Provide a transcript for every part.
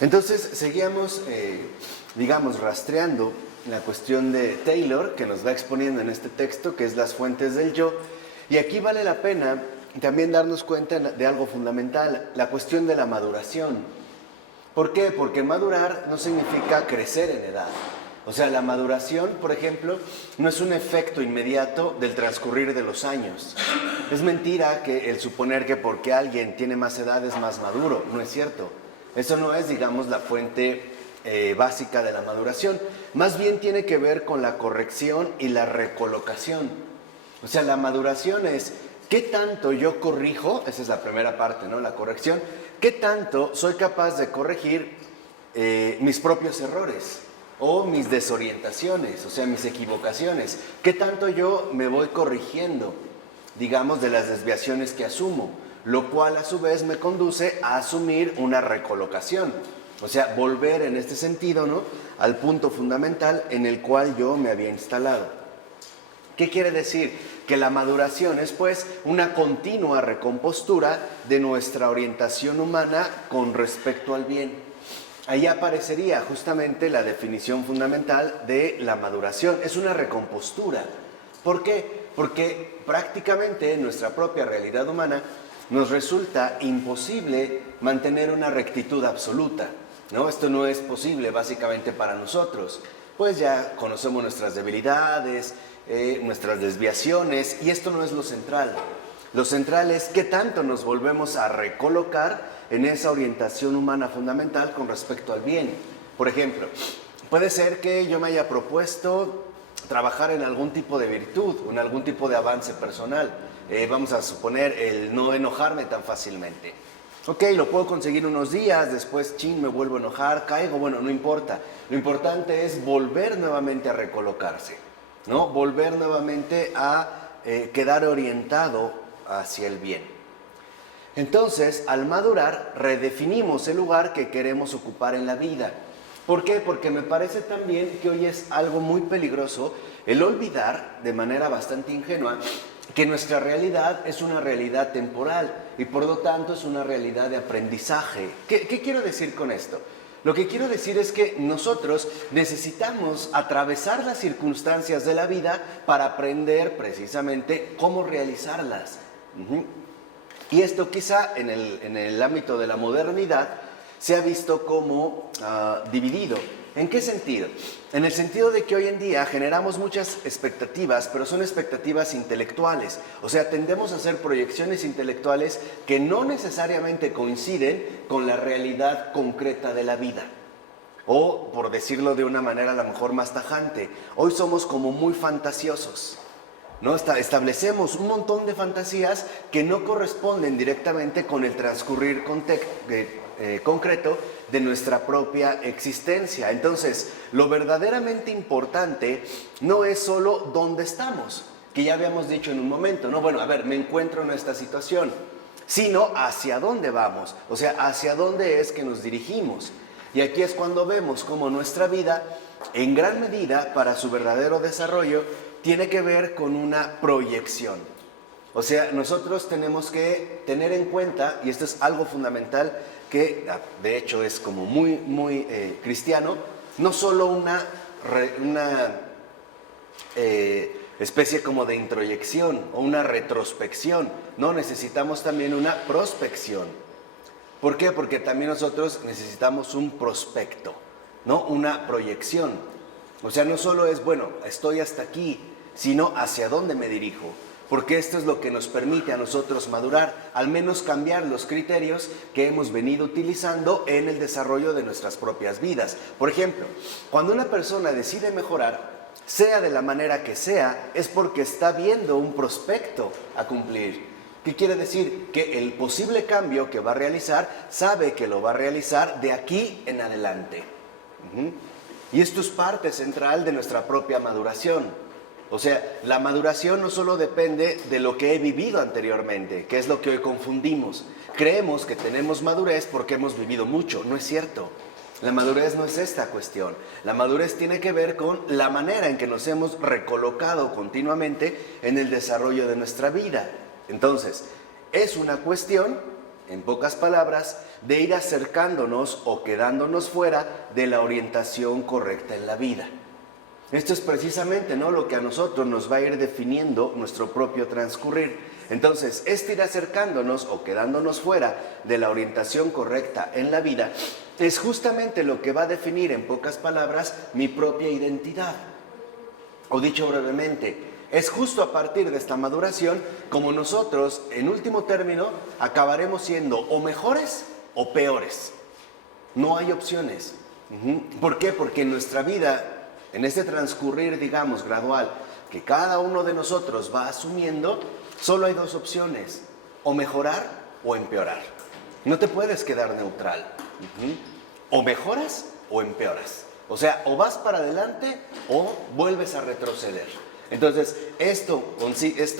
Entonces seguíamos, rastreando la cuestión de Taylor, que nos va exponiendo en este texto, que es las fuentes del yo. Y aquí vale la pena también darnos cuenta de algo fundamental, la cuestión de la maduración. ¿Por qué? Porque madurar no significa crecer en edad. O sea, la maduración, por ejemplo, no es un efecto inmediato del transcurrir de los años. Es mentira que el suponer que porque alguien tiene más edad es más maduro. No es cierto. Eso no es, digamos, la fuente básica de la maduración. Más bien tiene que ver con la corrección y la recolocación. O sea, la maduración es qué tanto yo corrijo, esa es la primera parte, ¿no? La corrección. ¿Qué tanto soy capaz de corregir mis propios errores o mis desorientaciones, o sea, mis equivocaciones? ¿Qué tanto yo me voy corrigiendo, digamos, de las desviaciones que asumo? Lo cual a su vez me conduce a asumir una recolocación. O sea, volver en este sentido, ¿no?, al punto fundamental en el cual yo me había instalado. ¿Qué quiere decir? Que la maduración es, pues, una continua recompostura de nuestra orientación humana con respecto al bien. Ahí aparecería justamente la definición fundamental de la maduración. Es una recompostura. ¿Por qué? Porque prácticamente en nuestra propia realidad humana nos resulta imposible mantener una rectitud absoluta, ¿no? Esto no es posible básicamente para nosotros, pues ya conocemos nuestras debilidades, nuestras desviaciones, y esto no es lo central. Lo central es qué tanto nos volvemos a recolocar en esa orientación humana fundamental con respecto al bien. Por ejemplo, puede ser que yo me haya propuesto trabajar en algún tipo de virtud, en algún tipo de avance personal. Vamos a suponer el no enojarme tan fácilmente. Ok, lo puedo conseguir unos días, después, me vuelvo a enojar, caigo, bueno, no importa. Lo importante es volver nuevamente a recolocarse, ¿no? Volver nuevamente a quedar orientado hacia el bien. Entonces, al madurar, redefinimos el lugar que queremos ocupar en la vida. ¿Por qué? Porque me parece también que hoy es algo muy peligroso el olvidar, de manera bastante ingenua, que nuestra realidad es una realidad temporal y por lo tanto es una realidad de aprendizaje. ¿Qué quiero decir con esto? Lo que quiero decir es que nosotros necesitamos atravesar las circunstancias de la vida para aprender precisamente cómo realizarlas. Y esto quizá en el ámbito de la modernidad se ha visto como dividido. ¿En qué sentido? En el sentido de que hoy en día generamos muchas expectativas, pero son expectativas intelectuales. O sea, tendemos a hacer proyecciones intelectuales que no necesariamente coinciden con la realidad concreta de la vida. O, por decirlo de una manera a lo mejor más tajante, hoy somos como muy fantasiosos, ¿no? Establecemos un montón de fantasías que no corresponden directamente con el transcurrir concreto de nuestra propia existencia. Entonces, lo verdaderamente importante no es solo dónde estamos, que ya habíamos dicho en un momento, ¿no? Bueno, a ver, me encuentro en esta situación, sino hacia dónde vamos, o sea, hacia dónde es que nos dirigimos. Y aquí es cuando vemos cómo nuestra vida, en gran medida, para su verdadero desarrollo, tiene que ver con una proyección. O sea, nosotros tenemos que tener en cuenta, y esto es algo fundamental, que de hecho es como muy cristiano, no solo una especie como de introyección o una retrospección, no, necesitamos también una prospección. ¿Por qué? Porque también nosotros necesitamos un prospecto, ¿no? Una proyección. O sea, no solo es, bueno, estoy hasta aquí, sino hacia dónde me dirijo. Porque esto es lo que nos permite a nosotros madurar, al menos cambiar los criterios que hemos venido utilizando en el desarrollo de nuestras propias vidas. Por ejemplo, cuando una persona decide mejorar, sea de la manera que sea, es porque está viendo un prospecto a cumplir. ¿Qué quiere decir? Que el posible cambio que va a realizar, sabe que lo va a realizar de aquí en adelante. Y esto es parte central de nuestra propia maduración. O sea, la maduración no solo depende de lo que he vivido anteriormente, que es lo que hoy confundimos. Creemos que tenemos madurez porque hemos vivido mucho. No es cierto. La madurez no es esta cuestión. La madurez tiene que ver con la manera en que nos hemos recolocado continuamente en el desarrollo de nuestra vida. Entonces, es una cuestión En pocas palabras, de ir acercándonos o quedándonos fuera de la orientación correcta en la vida. Esto es precisamente, ¿no?, lo que a nosotros nos va a ir definiendo nuestro propio transcurrir. Entonces, este ir acercándonos o quedándonos fuera de la orientación correcta en la vida es justamente lo que va a definir, en pocas palabras, mi propia identidad. O dicho brevemente, es justo a partir de esta maduración como nosotros, en último término, acabaremos siendo o mejores o peores. No hay opciones. ¿Por qué? Porque en nuestra vida, en este transcurrir, digamos, gradual, que cada uno de nosotros va asumiendo, solo hay dos opciones: o mejorar o empeorar. No te puedes quedar neutral. O mejoras o empeoras. O sea, o vas para adelante o vuelves a retroceder. Entonces, esto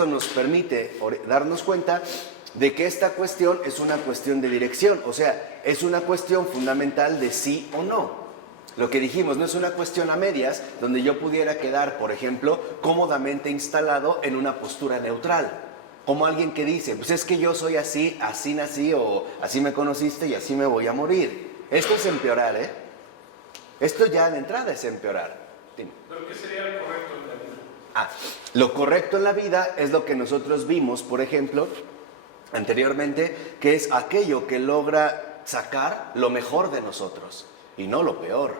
nos permite darnos cuenta de que esta cuestión es una cuestión de dirección. O sea, es una cuestión fundamental de sí o no. Lo que dijimos, no es una cuestión a medias donde yo pudiera quedar, por ejemplo, cómodamente instalado en una postura neutral. Como alguien que dice, pues es que yo soy así, así nací, o así me conociste y así me voy a morir. Esto es empeorar, ¿eh? Esto ya de entrada es empeorar. Dime. ¿Pero qué sería lo correcto en la vida? Lo correcto en la vida es lo que nosotros vimos, por ejemplo, anteriormente, que es aquello que logra sacar lo mejor de nosotros y no lo peor.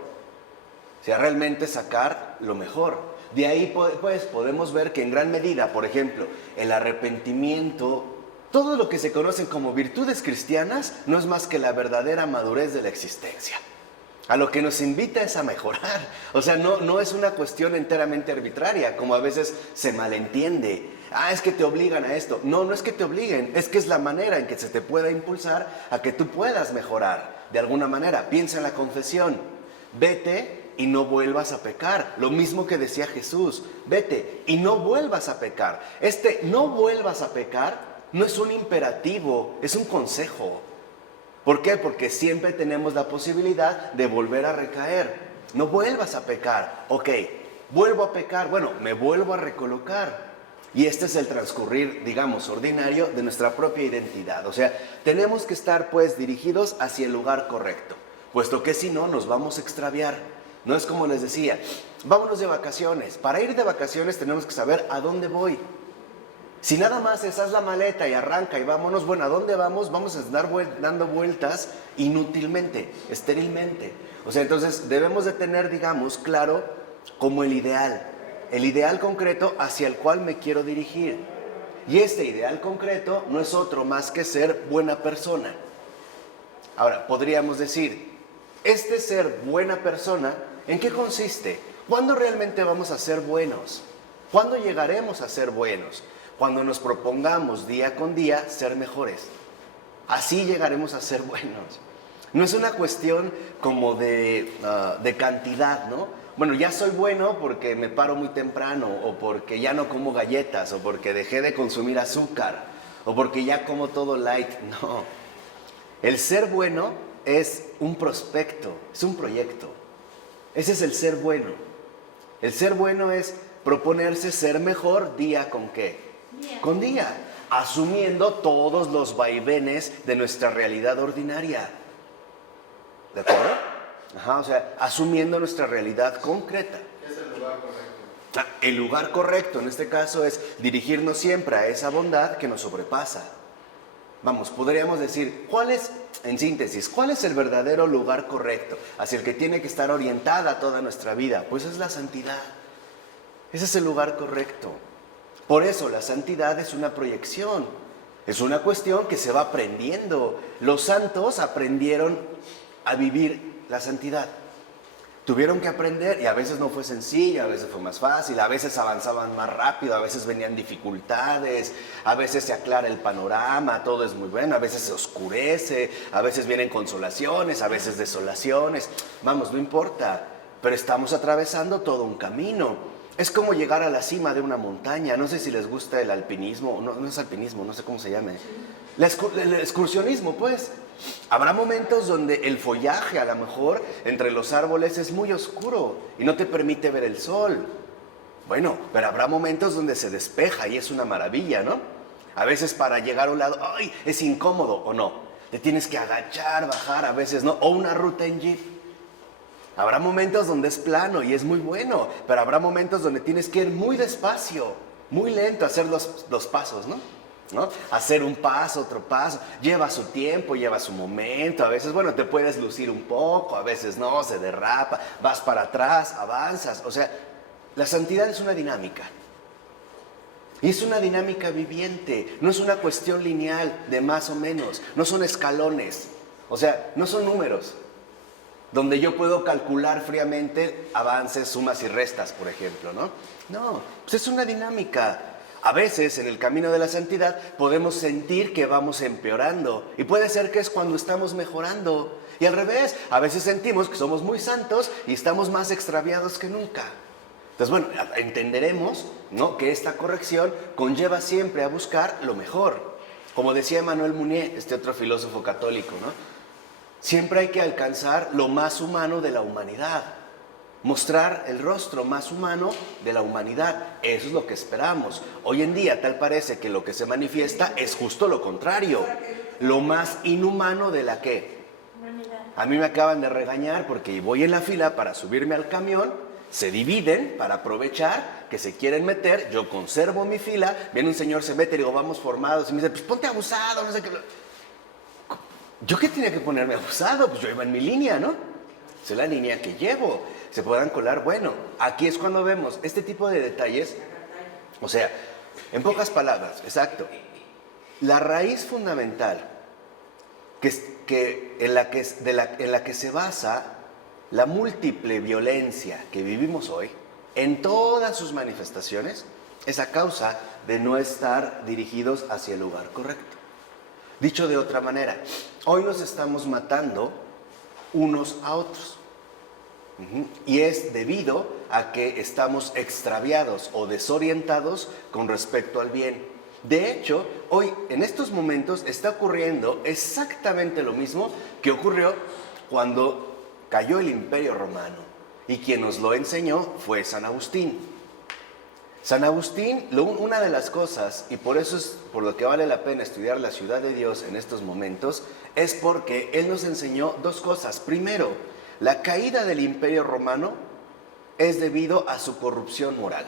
O sea, realmente sacar lo mejor. De ahí pues podemos ver que en gran medida, por ejemplo, el arrepentimiento, todo lo que se conocen como virtudes cristianas, no es más que la verdadera madurez de la existencia. A lo que nos invita es a mejorar. O sea, no es una cuestión enteramente arbitraria, como a veces se malentiende. Es que te obligan a esto. No es que te obliguen, es que es la manera en que se te pueda impulsar a que tú puedas mejorar. De alguna manera, piensa en la confesión. Vete y no vuelvas a pecar. Lo mismo que decía Jesús. Vete y no vuelvas a pecar. No vuelvas a pecar no es un imperativo, es un consejo. ¿Por qué? Porque siempre tenemos la posibilidad de volver a recaer. No vuelvas a pecar. Ok, vuelvo a pecar. Bueno, me vuelvo a recolocar. Y este es el transcurrir, digamos, ordinario de nuestra propia identidad. O sea, tenemos que estar pues dirigidos hacia el lugar correcto, puesto que si no nos vamos a extraviar. No es como les decía, vámonos de vacaciones. Para ir de vacaciones tenemos que saber a dónde voy. Si nada más haz la maleta y arranca y vámonos, bueno, ¿a dónde vamos? Vamos a estar dando vueltas inútilmente, estérilmente. O sea, entonces debemos de tener, digamos, claro como el ideal concreto hacia el cual me quiero dirigir. Y este ideal concreto no es otro más que ser buena persona. Ahora, podríamos decir, este ser buena persona, ¿en qué consiste? ¿Cuándo realmente vamos a ser buenos? ¿Cuándo llegaremos a ser buenos? Cuando nos propongamos día con día ser mejores. Así llegaremos a ser buenos. No es una cuestión como de cantidad, ¿no? Bueno, ya soy bueno porque me paro muy temprano, o porque ya no como galletas, o porque dejé de consumir azúcar, o porque ya como todo light. No. El ser bueno es un prospecto, es un proyecto. Ese es el ser bueno. El ser bueno es proponerse ser mejor día con qué. Con día, asumiendo todos los vaivenes de nuestra realidad ordinaria. ¿De acuerdo? O sea, asumiendo nuestra realidad concreta. ¿Qué es el lugar correcto? El lugar correcto en este caso es dirigirnos siempre a esa bondad que nos sobrepasa. Vamos, podríamos decir, en síntesis, ¿cuál es el verdadero lugar correcto hacia el que tiene que estar orientada toda nuestra vida? Pues es la santidad. Ese es el lugar correcto. Por eso la santidad es una proyección, es una cuestión que se va aprendiendo. Los santos aprendieron a vivir la santidad. Tuvieron que aprender, y a veces no fue sencillo, a veces fue más fácil, a veces avanzaban más rápido, a veces venían dificultades, a veces se aclara el panorama, todo es muy bueno, a veces se oscurece, a veces vienen consolaciones, a veces desolaciones. Vamos, no importa, pero estamos atravesando todo un camino. Es como llegar a la cima de una montaña. No sé si les gusta el alpinismo, no es alpinismo, no sé cómo se llame. El excursionismo, pues. Habrá momentos donde el follaje, a lo mejor, entre los árboles es muy oscuro y no te permite ver el sol. Bueno, pero habrá momentos donde se despeja y es una maravilla, ¿no? A veces para llegar a un lado, ¡ay!, es incómodo, ¿o no? te tienes que agachar, bajar a veces, ¿no? O una ruta en jeep. Habrá momentos donde es plano y es muy bueno, pero habrá momentos donde tienes que ir muy despacio, muy lento, hacer los pasos, ¿no? Hacer un paso, otro paso, lleva su tiempo, lleva su momento, a veces, bueno, te puedes lucir un poco, a veces no, se derrapa, vas para atrás, avanzas, o sea, la santidad es una dinámica. Y es una dinámica viviente, no es una cuestión lineal de más o menos, no son escalones, o sea, no son números, donde yo puedo calcular fríamente avances, sumas y restas, por ejemplo, ¿no? No, pues es una dinámica. A veces en el camino de la santidad podemos sentir que vamos empeorando y puede ser que es cuando estamos mejorando. Y al revés, a veces sentimos que somos muy santos y estamos más extraviados que nunca. Entonces, bueno, entenderemos, ¿no?, que esta corrección conlleva siempre a buscar lo mejor. Como decía Emmanuel Mounier, este otro filósofo católico, ¿no? Siempre hay que alcanzar lo más humano de la humanidad. Mostrar el rostro más humano de la humanidad. Eso es lo que esperamos. Hoy en día tal parece que lo que se manifiesta es justo lo contrario. Lo más inhumano de la ¿qué? Humanidad. A mí me acaban de regañar porque voy en la fila para subirme al camión. Se dividen para aprovechar que se quieren meter, yo conservo mi fila, viene un señor, se mete y digo, vamos formados, y me dice, pues ponte abusado, no sé qué. ¿Yo qué tenía que ponerme abusado? Pues yo iba en mi línea, ¿no? Esa es la línea que llevo, se podrán colar. Bueno, aquí es cuando vemos este tipo de detalles, o sea, en pocas palabras, exacto, la raíz fundamental en la que se basa la múltiple violencia que vivimos hoy, en todas sus manifestaciones, es a causa de no estar dirigidos hacia el lugar correcto. Dicho de otra manera, hoy nos estamos matando unos a otros. Y es debido a que estamos extraviados o desorientados con respecto al bien. De hecho, hoy, en estos momentos, está ocurriendo exactamente lo mismo que ocurrió cuando cayó el Imperio Romano, y quien nos lo enseñó fue San Agustín. San Agustín, una de las cosas, y por eso es por lo que vale la pena estudiar la ciudad de Dios en estos momentos, es porque él nos enseñó dos cosas. Primero, la caída del Imperio Romano es debido a su corrupción moral.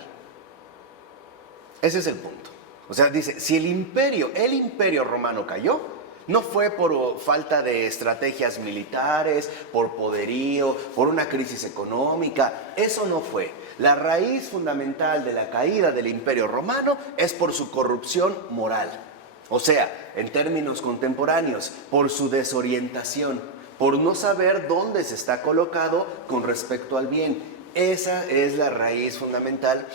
Ese es el punto. O sea, dice, si el Imperio Romano cayó, no fue por falta de estrategias militares, por poderío, por una crisis económica. Eso no fue. La raíz fundamental de la caída del Imperio Romano es por su corrupción moral. O sea, en términos contemporáneos, por su desorientación, por no saber dónde se está colocado con respecto al bien. Esa es la raíz fundamental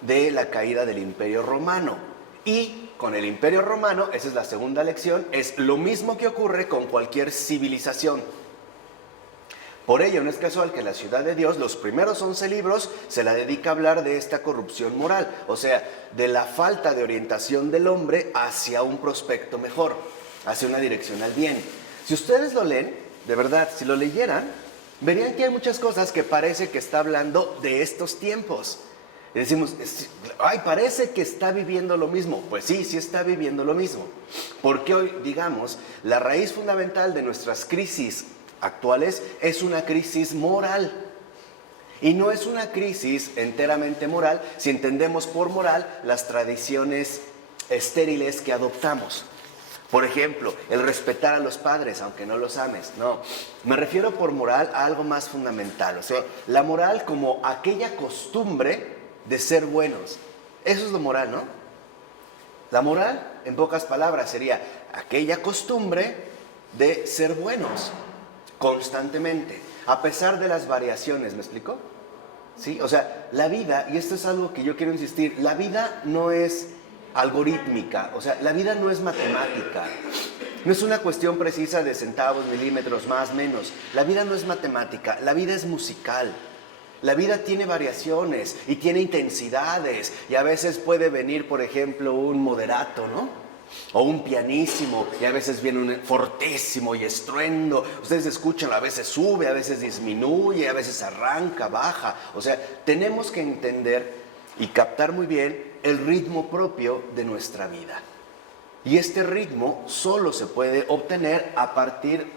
de la caída del Imperio Romano. Y con el Imperio Romano, esa es la segunda lección, es lo mismo que ocurre con cualquier civilización. Por ello, no es casual que la ciudad de Dios, los primeros 11 libros, se la dedica a hablar de esta corrupción moral, o sea, de la falta de orientación del hombre hacia un prospecto mejor, hacia una dirección al bien. Si ustedes lo leen, de verdad, si lo leyeran, verían que hay muchas cosas que parece que está hablando de estos tiempos. Y decimos, ay, parece que está viviendo lo mismo. Pues sí, sí está viviendo lo mismo. Porque hoy, digamos, la raíz fundamental de nuestras crisis actuales es una crisis moral. Y no es una crisis enteramente moral si entendemos por moral las tradiciones estériles que adoptamos. Por ejemplo, el respetar a los padres, aunque no los ames. No, me refiero por moral a algo más fundamental. O sea, la moral como aquella costumbre de ser buenos. Eso es lo moral, ¿no? La moral, en pocas palabras, sería aquella costumbre de ser buenos constantemente, a pesar de las variaciones. ¿Me explico? ¿Sí? O sea, la vida, y esto es algo que yo quiero insistir, la vida no es algorítmica, o sea, la vida no es matemática. No es una cuestión precisa de centavos, milímetros, más, menos. La vida no es matemática, la vida es musical. La vida tiene variaciones y tiene intensidades y a veces puede venir, por ejemplo, un moderato, ¿no? O un pianísimo y a veces viene un fortísimo y estruendo. Ustedes escuchan, a veces sube, a veces disminuye, a veces arranca, baja. O sea, tenemos que entender y captar muy bien el ritmo propio de nuestra vida. Y este ritmo solo se puede obtener a partir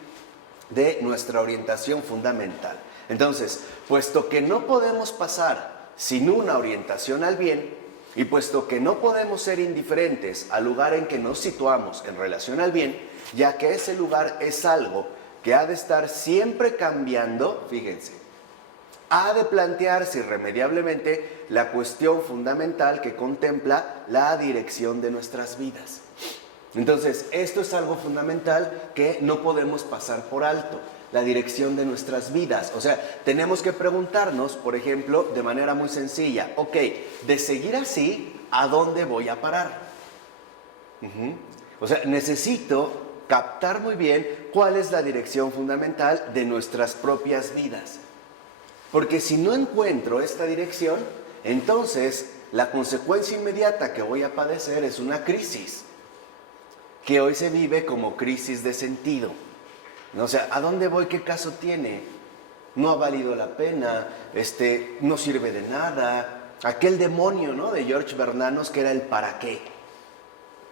de nuestra orientación fundamental. Entonces, puesto que no podemos pasar sin una orientación al bien, y puesto que no podemos ser indiferentes al lugar en que nos situamos en relación al bien, ya que ese lugar es algo que ha de estar siempre cambiando, fíjense, ha de plantearse irremediablemente la cuestión fundamental que contempla la dirección de nuestras vidas. Entonces, esto es algo fundamental que no podemos pasar por alto, la dirección de nuestras vidas. O sea, tenemos que preguntarnos, por ejemplo, de manera muy sencilla, ok, de seguir así, ¿a dónde voy a parar? O sea, necesito captar muy bien cuál es la dirección fundamental de nuestras propias vidas. Porque si no encuentro esta dirección, entonces la consecuencia inmediata que voy a padecer es una crisis, que hoy se vive como crisis de sentido. O sea, ¿a dónde voy? ¿Qué caso tiene? No ha valido la pena, no sirve de nada. Aquel demonio, ¿no?, de George Bernanos, que era el para qué.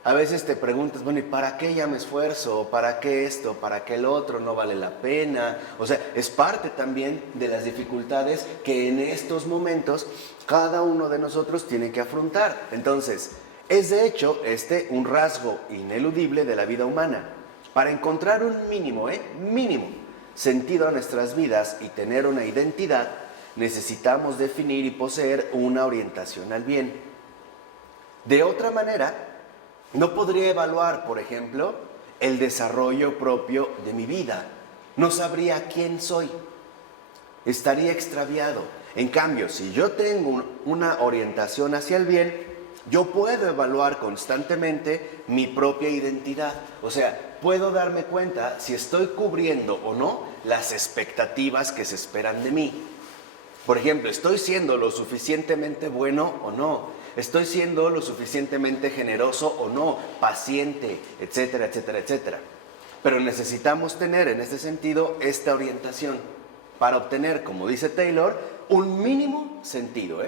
A veces te preguntas, bueno, ¿y para qué ya me esfuerzo? ¿Para qué esto? ¿Para qué el otro? ¿No vale la pena? O sea, es parte también de las dificultades que en estos momentos cada uno de nosotros tiene que afrontar. Entonces, es de hecho un rasgo ineludible de la vida humana. Para encontrar un mínimo sentido a nuestras vidas y tener una identidad, necesitamos definir y poseer una orientación al bien. De otra manera, no podría evaluar, por ejemplo, el desarrollo propio de mi vida. No sabría quién soy. Estaría extraviado. En cambio, si yo tengo una orientación hacia el bien, yo puedo evaluar constantemente mi propia identidad. O sea, puedo darme cuenta si estoy cubriendo o no las expectativas que se esperan de mí. Por ejemplo, ¿estoy siendo lo suficientemente bueno o no? ¿Estoy siendo lo suficientemente generoso o no? Paciente, etcétera, etcétera, etcétera. Pero necesitamos tener en este sentido esta orientación para obtener, como dice Taylor, un mínimo sentido.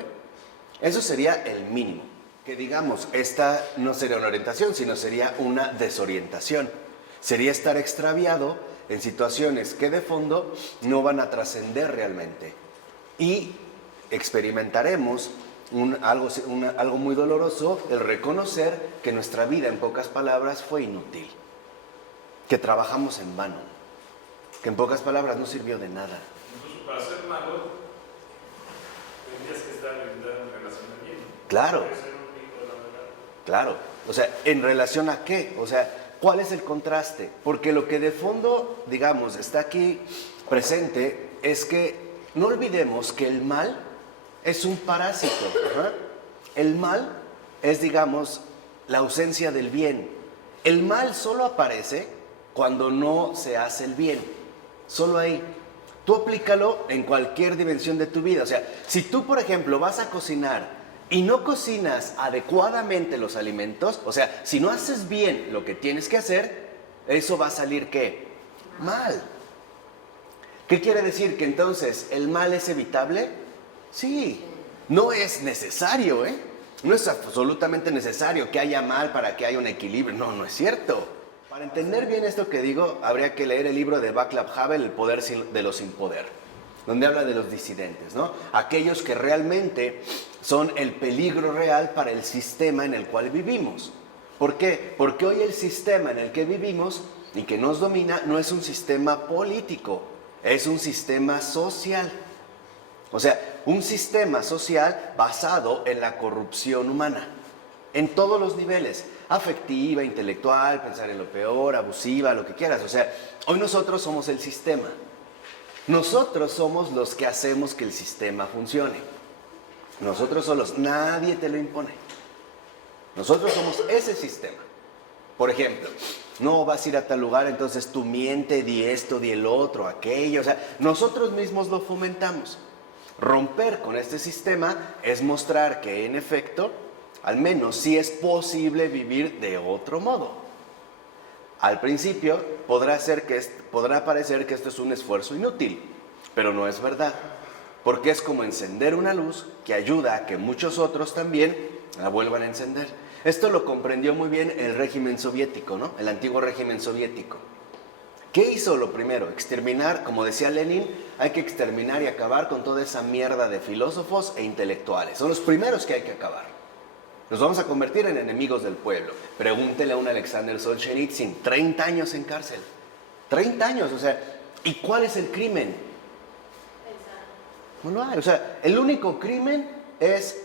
Eso sería el mínimo. Que digamos, esta no sería una orientación, sino sería una desorientación. Sería estar extraviado en situaciones que de fondo no van a trascender realmente. Y experimentaremos algo muy doloroso, el reconocer que nuestra vida, en pocas palabras, fue inútil. Que trabajamos en vano. Que en pocas palabras no sirvió de nada. Incluso para ser malo, tendrías que estar en relación a bien. Claro. Claro. O sea, ¿en relación a qué? O sea, ¿cuál es el contraste? Porque lo que de fondo, digamos, está aquí presente es que no olvidemos que el mal es un parásito. El mal es, digamos, la ausencia del bien. El mal solo aparece cuando no se hace el bien. Solo ahí. Tú aplícalo en cualquier dimensión de tu vida. O sea, si tú, por ejemplo, vas a cocinar y no cocinas adecuadamente los alimentos, o sea, si no haces bien lo que tienes que hacer, eso va a salir, ¿qué? Mal. ¿Qué quiere decir? Que entonces, ¿el mal es evitable? Sí. No es necesario, No es absolutamente necesario que haya mal para que haya un equilibrio. No, no es cierto. Para entender bien esto que digo, habría que leer el libro de Václav Havel, El poder de los sin poder, donde habla de los disidentes, ¿no? Aquellos que realmente son el peligro real para el sistema en el cual vivimos. ¿Por qué? Porque hoy el sistema en el que vivimos y que nos domina no es un sistema político, es un sistema social. O sea, un sistema social basado en la corrupción humana, en todos los niveles, afectiva, intelectual, pensar en lo peor, abusiva, lo que quieras. O sea, hoy nosotros somos el sistema. Nosotros somos los que hacemos que el sistema funcione. Nosotros solos, nadie te lo impone. Nosotros somos ese sistema. Por ejemplo, no vas a ir a tal lugar, entonces tú miente, di esto, di el otro, aquello. O sea, nosotros mismos lo fomentamos. Romper con este sistema es mostrar que en efecto, al menos sí es posible vivir de otro modo. Al principio podrá parecer que esto es un esfuerzo inútil, pero no es verdad, porque es como encender una luz que ayuda a que muchos otros también la vuelvan a encender. Esto lo comprendió muy bien el régimen soviético, ¿no? El antiguo régimen soviético. ¿Qué hizo lo primero? Exterminar, como decía Lenin, hay que exterminar y acabar con toda esa mierda de filósofos e intelectuales. Son los primeros que hay que acabar. Nos vamos a convertir en enemigos del pueblo. Pregúntele a un Alexander Solzhenitsyn, 30 años en cárcel. 30 años, o sea, ¿y cuál es el crimen? No lo hay, o sea, el único crimen es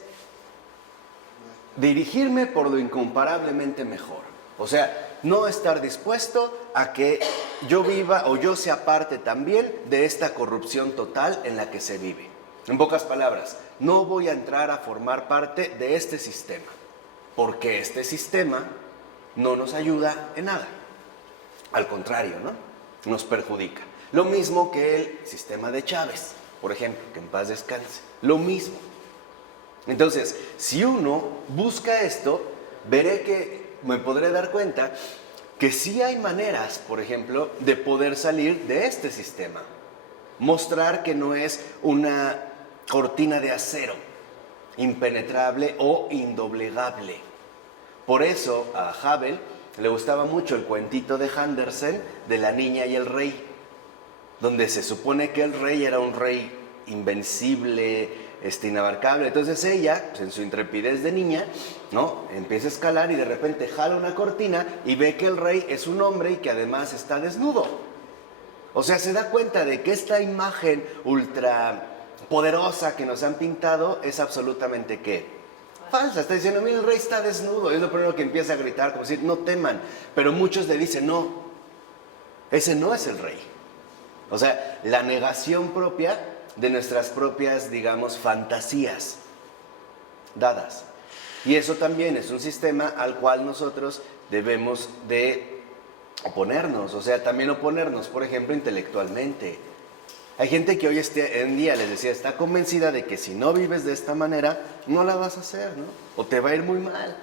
dirigirme por lo incomparablemente mejor. O sea, no estar dispuesto a que yo viva o yo sea parte también de esta corrupción total en la que se vive. En pocas palabras, no voy a entrar a formar parte de este sistema, porque este sistema no nos ayuda en nada. Al contrario, ¿no? Nos perjudica. Lo mismo que el sistema de Chávez, por ejemplo, que en paz descanse. Lo mismo. Entonces, si uno busca esto, me podré dar cuenta que sí hay maneras, por ejemplo, de poder salir de este sistema. Mostrar que no es una cortina de acero, impenetrable o indoblegable. Por eso a Havel le gustaba mucho el cuentito de Andersen de la niña y el rey, donde se supone que el rey era un rey invencible, inabarcable. Entonces ella, pues en su intrepidez de niña, ¿no?, empieza a escalar y de repente jala una cortina y ve que el rey es un hombre y que además está desnudo. O sea, se da cuenta de que esta imagen ultra poderosa que nos han pintado es absolutamente ¿qué? Falsa. Está diciendo, mira, el rey está desnudo. Es lo primero que empieza a gritar, como decir, no teman. Pero muchos le dicen, no, ese no es el rey. O sea, la negación propia de nuestras propias, digamos, fantasías dadas. Y eso también es un sistema al cual nosotros debemos de oponernos. O sea, también oponernos, por ejemplo, intelectualmente. Hay gente que hoy en día, les decía, está convencida de que si no vives de esta manera, no la vas a hacer, ¿no? O te va a ir muy mal.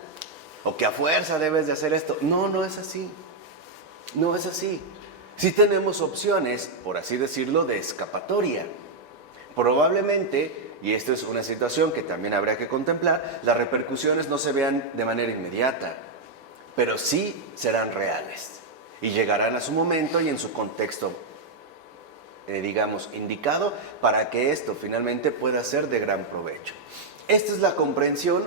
O que a fuerza debes de hacer esto. No, no es así. No es así. Sí tenemos opciones, por así decirlo, de escapatoria. Probablemente, y esto es una situación que también habría que contemplar, las repercusiones no se vean de manera inmediata, pero sí serán reales y llegarán a su momento y en su contexto, digamos, indicado para que esto finalmente pueda ser de gran provecho. Esta es la comprensión,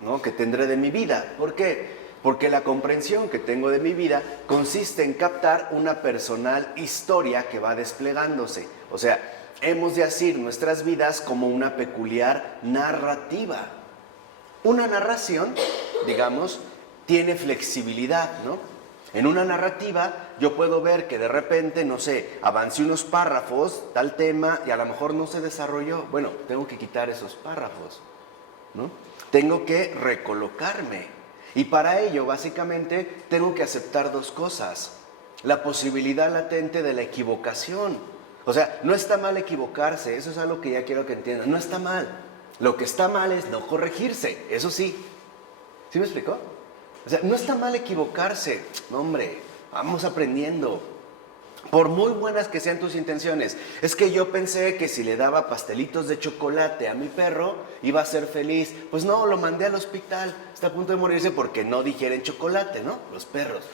¿no?, que tendré de mi vida. ¿Por qué? Porque la comprensión que tengo de mi vida consiste en captar una personal historia que va desplegándose. O sea, hemos de asir nuestras vidas como una peculiar narrativa. Una narración, digamos, tiene flexibilidad, ¿no? En una narrativa yo puedo ver que de repente, no sé, avancé unos párrafos, tal tema, y a lo mejor no se desarrolló. Bueno, tengo que quitar esos párrafos, ¿no? Tengo que recolocarme. Y para ello, básicamente, tengo que aceptar dos cosas. La posibilidad latente de la equivocación. O sea, no está mal equivocarse, eso es algo que ya quiero que entiendan. No está mal. Lo que está mal es no corregirse, eso sí. ¿Sí me explicó? O sea, no está mal equivocarse. No, hombre, vamos aprendiendo. Por muy buenas que sean tus intenciones. Es que yo pensé que si le daba pastelitos de chocolate a mi perro, iba a ser feliz. Pues no, lo mandé al hospital. Está a punto de morirse porque no digieren chocolate, ¿no? Los perros.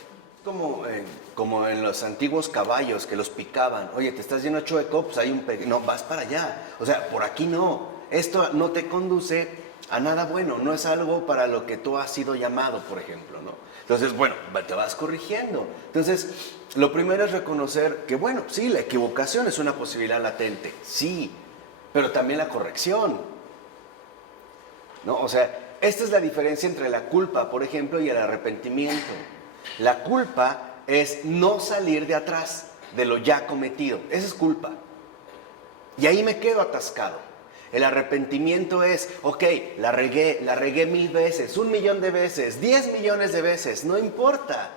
Como en los antiguos caballos que los picaban. Oye, te estás yendo chueco, pues hay no, vas para allá. O sea, por aquí no. Esto no te conduce a nada bueno. No es algo para lo que tú has sido llamado, por ejemplo, ¿no? Entonces, bueno, te vas corrigiendo. Entonces, lo primero es reconocer que, bueno, sí, la equivocación es una posibilidad latente. Sí, pero también la corrección, ¿no? O sea, esta es la diferencia entre la culpa, por ejemplo, y el arrepentimiento. La culpa es no salir de atrás de lo ya cometido. Esa es culpa. Y ahí me quedo atascado. El arrepentimiento es, ok, la regué 1000 veces, 1.000.000 de veces, 10 millones de veces, no importa.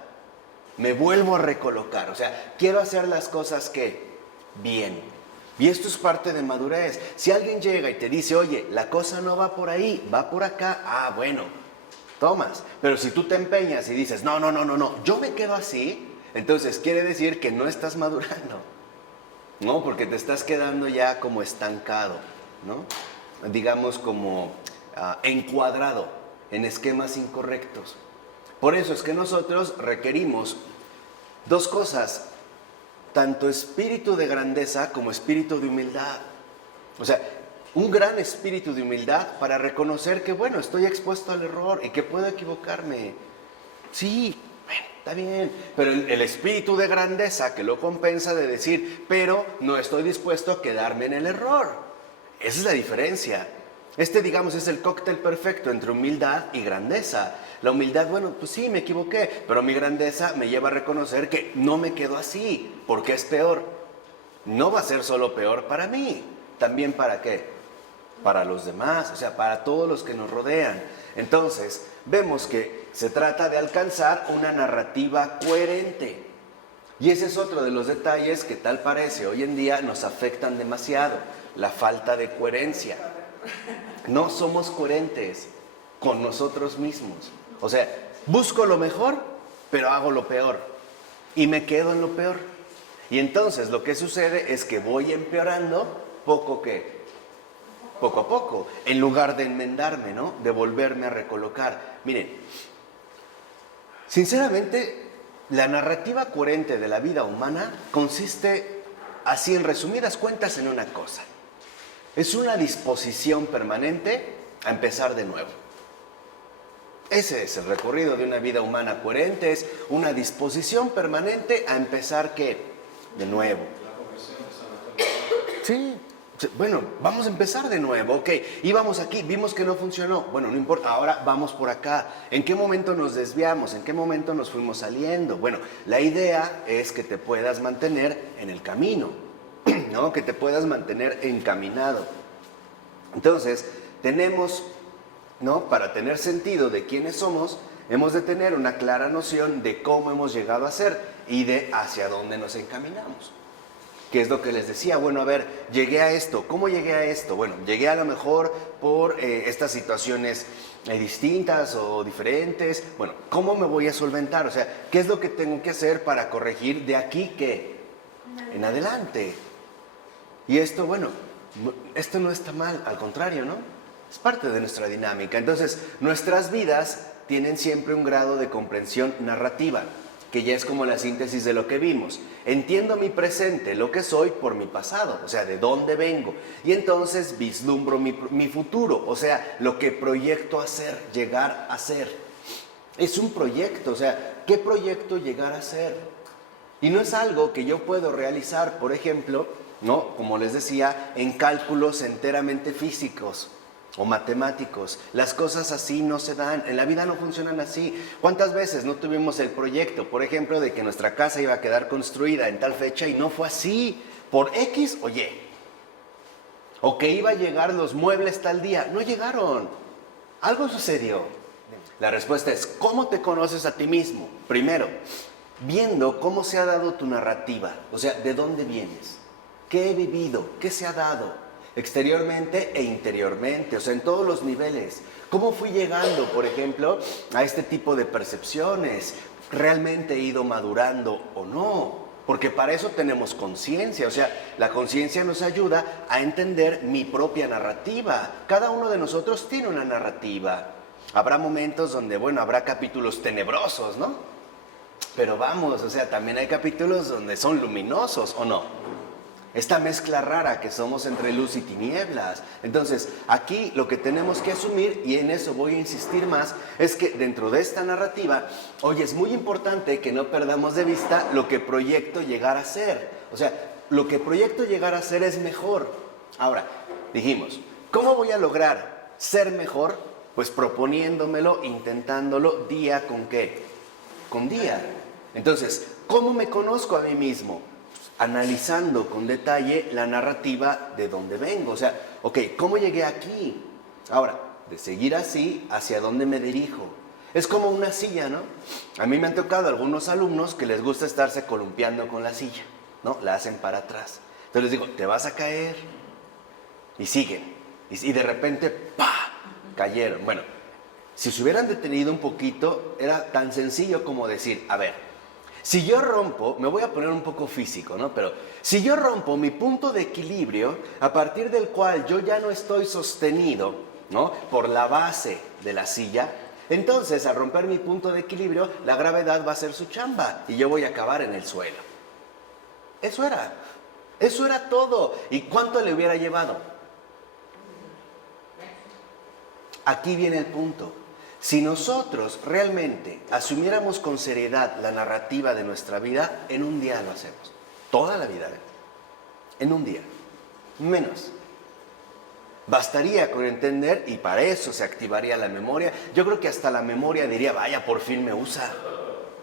Me vuelvo a recolocar. O sea, quiero hacer las cosas que bien. Y esto es parte de madurez. Si alguien llega y te dice, oye, la cosa no va por ahí, va por acá, ah, bueno, tomas. Pero si tú te empeñas y dices, no, yo me quedo así, entonces quiere decir que no estás madurando. No, porque te estás quedando ya como estancado, ¿no? Digamos como encuadrado en esquemas incorrectos. Por eso es que nosotros requerimos dos cosas, tanto espíritu de grandeza como espíritu de humildad. O sea, un gran espíritu de humildad para reconocer que, bueno, estoy expuesto al error y que puedo equivocarme. Sí, bueno, está bien, pero el espíritu de grandeza que lo compensa de decir, pero no estoy dispuesto a quedarme en el error. Esa es la diferencia. Digamos, es el cóctel perfecto entre humildad y grandeza. La humildad, bueno, pues sí, me equivoqué, pero mi grandeza me lleva a reconocer que no me quedo así, porque es peor. No va a ser solo peor para mí, también para ¿qué? Para los demás, o sea, para todos los que nos rodean. Entonces, vemos que se trata de alcanzar una narrativa coherente. Y ese es otro de los detalles que tal parece hoy en día nos afectan demasiado, la falta de coherencia. No somos coherentes con nosotros mismos. O sea, busco lo mejor, pero hago lo peor. Y me quedo en lo peor. Y entonces lo que sucede es que voy empeorando poco a poco, en lugar de enmendarme, ¿no? De volverme a recolocar. Miren, sinceramente, la narrativa coherente de la vida humana consiste, así en resumidas cuentas, en una cosa. Es una disposición permanente a empezar de nuevo. Ese es el recorrido de una vida humana coherente, es una disposición permanente a empezar, ¿qué? De nuevo. Sí, bueno, vamos a empezar de nuevo, ok. Íbamos aquí, vimos que no funcionó. Bueno, no importa, ahora vamos por acá. ¿En qué momento nos desviamos? ¿En qué momento nos fuimos saliendo? Bueno, la idea es que te puedas mantener en el camino, ¿no? Que te puedas mantener encaminado. Entonces, tenemos, ¿no? Para tener sentido de quiénes somos, hemos de tener una clara noción de cómo hemos llegado a ser y de hacia dónde nos encaminamos. ¿Qué es lo que les decía? Bueno, a ver, llegué a esto. ¿Cómo llegué a esto? Bueno, llegué a lo mejor por estas situaciones distintas o diferentes. Bueno, ¿cómo me voy a solventar? O sea, ¿qué es lo que tengo que hacer para corregir de aquí que en adelante? Y esto, bueno, esto no está mal, al contrario, ¿no? Es parte de nuestra dinámica. Entonces, nuestras vidas tienen siempre un grado de comprensión narrativa, que ya es como la síntesis de lo que vimos. Entiendo mi presente, lo que soy, por mi pasado, o sea, de dónde vengo. Y entonces vislumbro mi futuro, o sea, lo que proyecto a ser, llegar a ser. Es un proyecto, o sea, ¿qué proyecto llegar a ser? Y no es algo que yo puedo realizar, por ejemplo, ¿no? Como les decía, en cálculos enteramente físicos o matemáticos. Las cosas así no se dan, en la vida no funcionan así. ¿Cuántas veces no tuvimos el proyecto, por ejemplo, de que nuestra casa iba a quedar construida en tal fecha y no fue así, por X o Y? O que iba a llegar los muebles tal día, no llegaron, algo sucedió. La respuesta es, ¿cómo te conoces a ti mismo? Primero, viendo cómo se ha dado tu narrativa, o sea, ¿de dónde vienes? ¿Qué he vivido? ¿Qué se ha dado? Exteriormente e interiormente, o sea, en todos los niveles. ¿Cómo fui llegando, por ejemplo, a este tipo de percepciones? ¿Realmente he ido madurando o no? Porque para eso tenemos conciencia, o sea, la conciencia nos ayuda a entender mi propia narrativa. Cada uno de nosotros tiene una narrativa. Habrá momentos donde, bueno, habrá capítulos tenebrosos, ¿no? Pero vamos, o sea, también hay capítulos donde son luminosos, ¿o no? Esta mezcla rara que somos entre luz y tinieblas. Entonces, aquí lo que tenemos que asumir, y en eso voy a insistir más, es que dentro de esta narrativa, hoy es muy importante que no perdamos de vista lo que proyecto llegar a ser. O sea, lo que proyecto llegar a ser es mejor. Ahora, dijimos, ¿cómo voy a lograr ser mejor? Pues proponiéndomelo, intentándolo día con ¿qué? Con día. Entonces, ¿cómo me conozco a mí mismo? Analizando con detalle la narrativa de dónde vengo. O sea, ok, ¿cómo llegué aquí? Ahora, de seguir así, ¿hacia dónde me dirijo? Es como una silla, ¿no? A mí me han tocado algunos alumnos que les gusta estarse columpiando con la silla, ¿no? La hacen para atrás. Entonces les digo, te vas a caer. Y siguen. Y de repente, ¡pah! Cayeron. Bueno, si se hubieran detenido un poquito, era tan sencillo como decir, a ver, si yo rompo, me voy a poner un poco físico, ¿no? Pero si yo rompo mi punto de equilibrio, a partir del cual yo ya no estoy sostenido, ¿no? Por la base de la silla, entonces al romper mi punto de equilibrio, la gravedad va a hacer su chamba y yo voy a acabar en el suelo. Eso era todo. ¿Y cuánto le hubiera llevado? Aquí viene el punto. Si nosotros realmente asumiéramos con seriedad la narrativa de nuestra vida, en un día lo hacemos. Toda la vida, en un día. Menos. Bastaría con entender, y para eso se activaría la memoria. Yo creo que hasta la memoria diría, vaya, por fin me usa.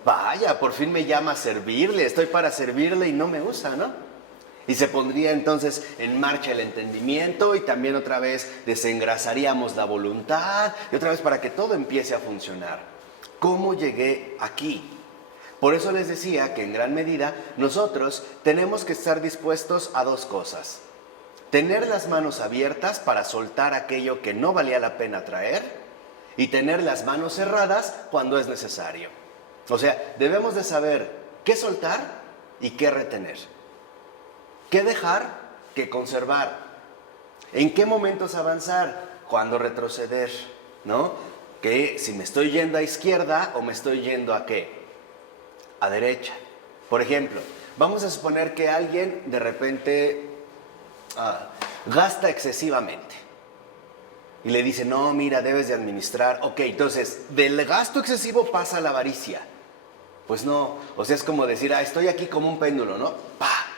Vaya, por fin me llama a servirle. Estoy para servirle y no me usa, ¿no? Y se pondría entonces en marcha el entendimiento y también otra vez desengrasaríamos la voluntad y otra vez para que todo empiece a funcionar. ¿Cómo llegué aquí? Por eso les decía que en gran medida nosotros tenemos que estar dispuestos a dos cosas. Tener las manos abiertas para soltar aquello que no valía la pena traer y tener las manos cerradas cuando es necesario. O sea, debemos de saber qué soltar y qué retener. ¿Qué dejar? ¿Qué conservar? ¿En qué momentos avanzar? ¿Cuándo retroceder? ¿No? Que si me estoy yendo a izquierda o me estoy yendo a ¿qué? A derecha. Por ejemplo, vamos a suponer que alguien de repente gasta excesivamente. Y le dice, no, mira, debes de administrar. Ok, entonces, del gasto excesivo pasa a la avaricia. Pues no, o sea, es como decir, estoy aquí como un péndulo, ¿no?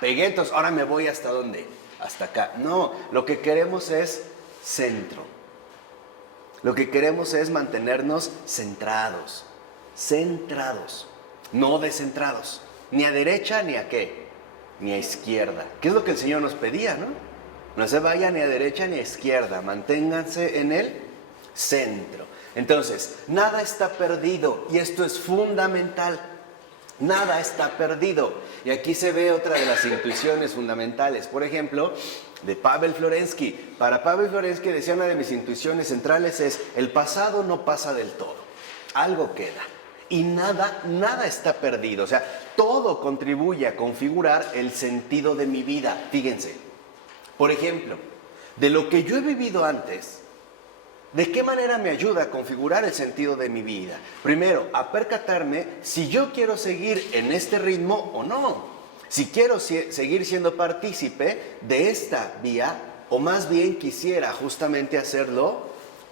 Pegué, entonces ahora me voy ¿hasta dónde? Hasta acá. No, lo que queremos es centro. Lo que queremos es mantenernos centrados, no descentrados, ni a derecha ni a qué, ni a izquierda. ¿Qué es lo que el Señor nos pedía, no? No se vaya ni a derecha ni a izquierda, manténganse en el centro. Entonces, nada está perdido y esto es fundamental. Nada está perdido. Y aquí se ve otra de las intuiciones fundamentales. Por ejemplo, de Pavel Florensky. Para Pavel Florensky decía, una de mis intuiciones centrales es, el pasado no pasa del todo. Algo queda. Y nada está perdido. O sea, todo contribuye a configurar el sentido de mi vida. Fíjense. Por ejemplo, de lo que yo he vivido antes, ¿de qué manera me ayuda a configurar el sentido de mi vida? Primero, a percatarme si yo quiero seguir en este ritmo o no. Si quiero seguir siendo partícipe de esta vía o más bien quisiera justamente hacerlo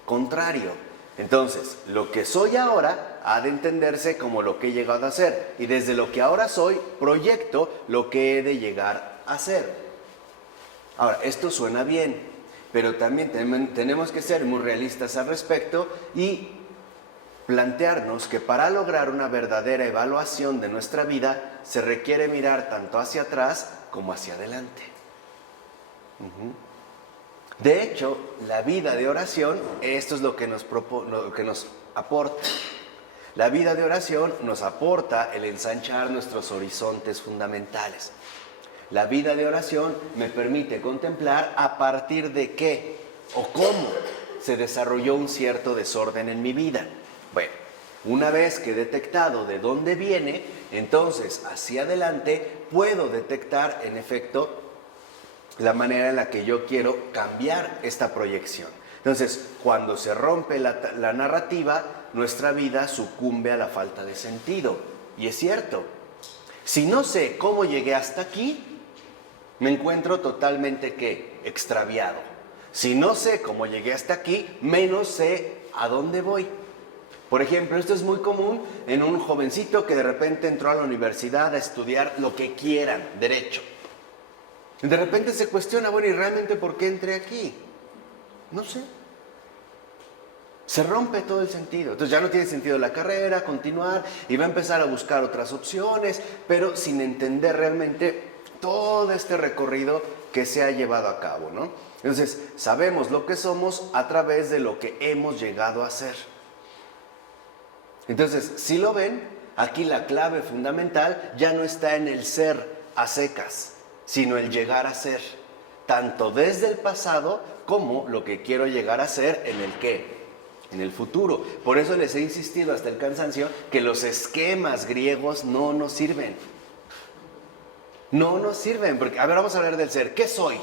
contrario. Entonces, lo que soy ahora ha de entenderse como lo que he llegado a ser. Y desde lo que ahora soy, proyecto lo que he de llegar a ser. Ahora, esto suena bien, pero también tenemos que ser muy realistas al respecto y plantearnos que para lograr una verdadera evaluación de nuestra vida se requiere mirar tanto hacia atrás como hacia adelante. De hecho, la vida de oración, esto es lo que nos aporta. La vida de oración nos aporta el ensanchar nuestros horizontes fundamentales. La vida de oración me permite contemplar a partir de qué o cómo se desarrolló un cierto desorden en mi vida. Bueno, una vez que he detectado de dónde viene, entonces hacia adelante puedo detectar en efecto la manera en la que yo quiero cambiar esta proyección. Entonces, cuando se rompe la narrativa, nuestra vida sucumbe a la falta de sentido. Y es cierto, si no sé cómo llegué hasta aquí, me encuentro totalmente ¿qué? Extraviado. Si no sé cómo llegué hasta aquí, menos sé a dónde voy. Por ejemplo, esto es muy común en un jovencito que de repente entró a la universidad a estudiar lo que quieran, derecho. De repente se cuestiona, bueno, ¿y realmente por qué entré aquí? No sé. Se rompe todo el sentido. Entonces ya no tiene sentido la carrera, continuar, y va a empezar a buscar otras opciones, pero sin entender realmente todo este recorrido que se ha llevado a cabo, ¿no? Entonces, sabemos lo que somos a través de lo que hemos llegado a ser. Entonces, si lo ven, aquí la clave fundamental ya no está en el ser a secas, sino el llegar a ser, tanto desde el pasado como lo que quiero llegar a ser en el qué, en el futuro. Por eso les he insistido hasta el cansancio que los esquemas griegos no nos sirven. No nos sirven, porque, a ver, vamos a hablar del ser. ¿Qué soy?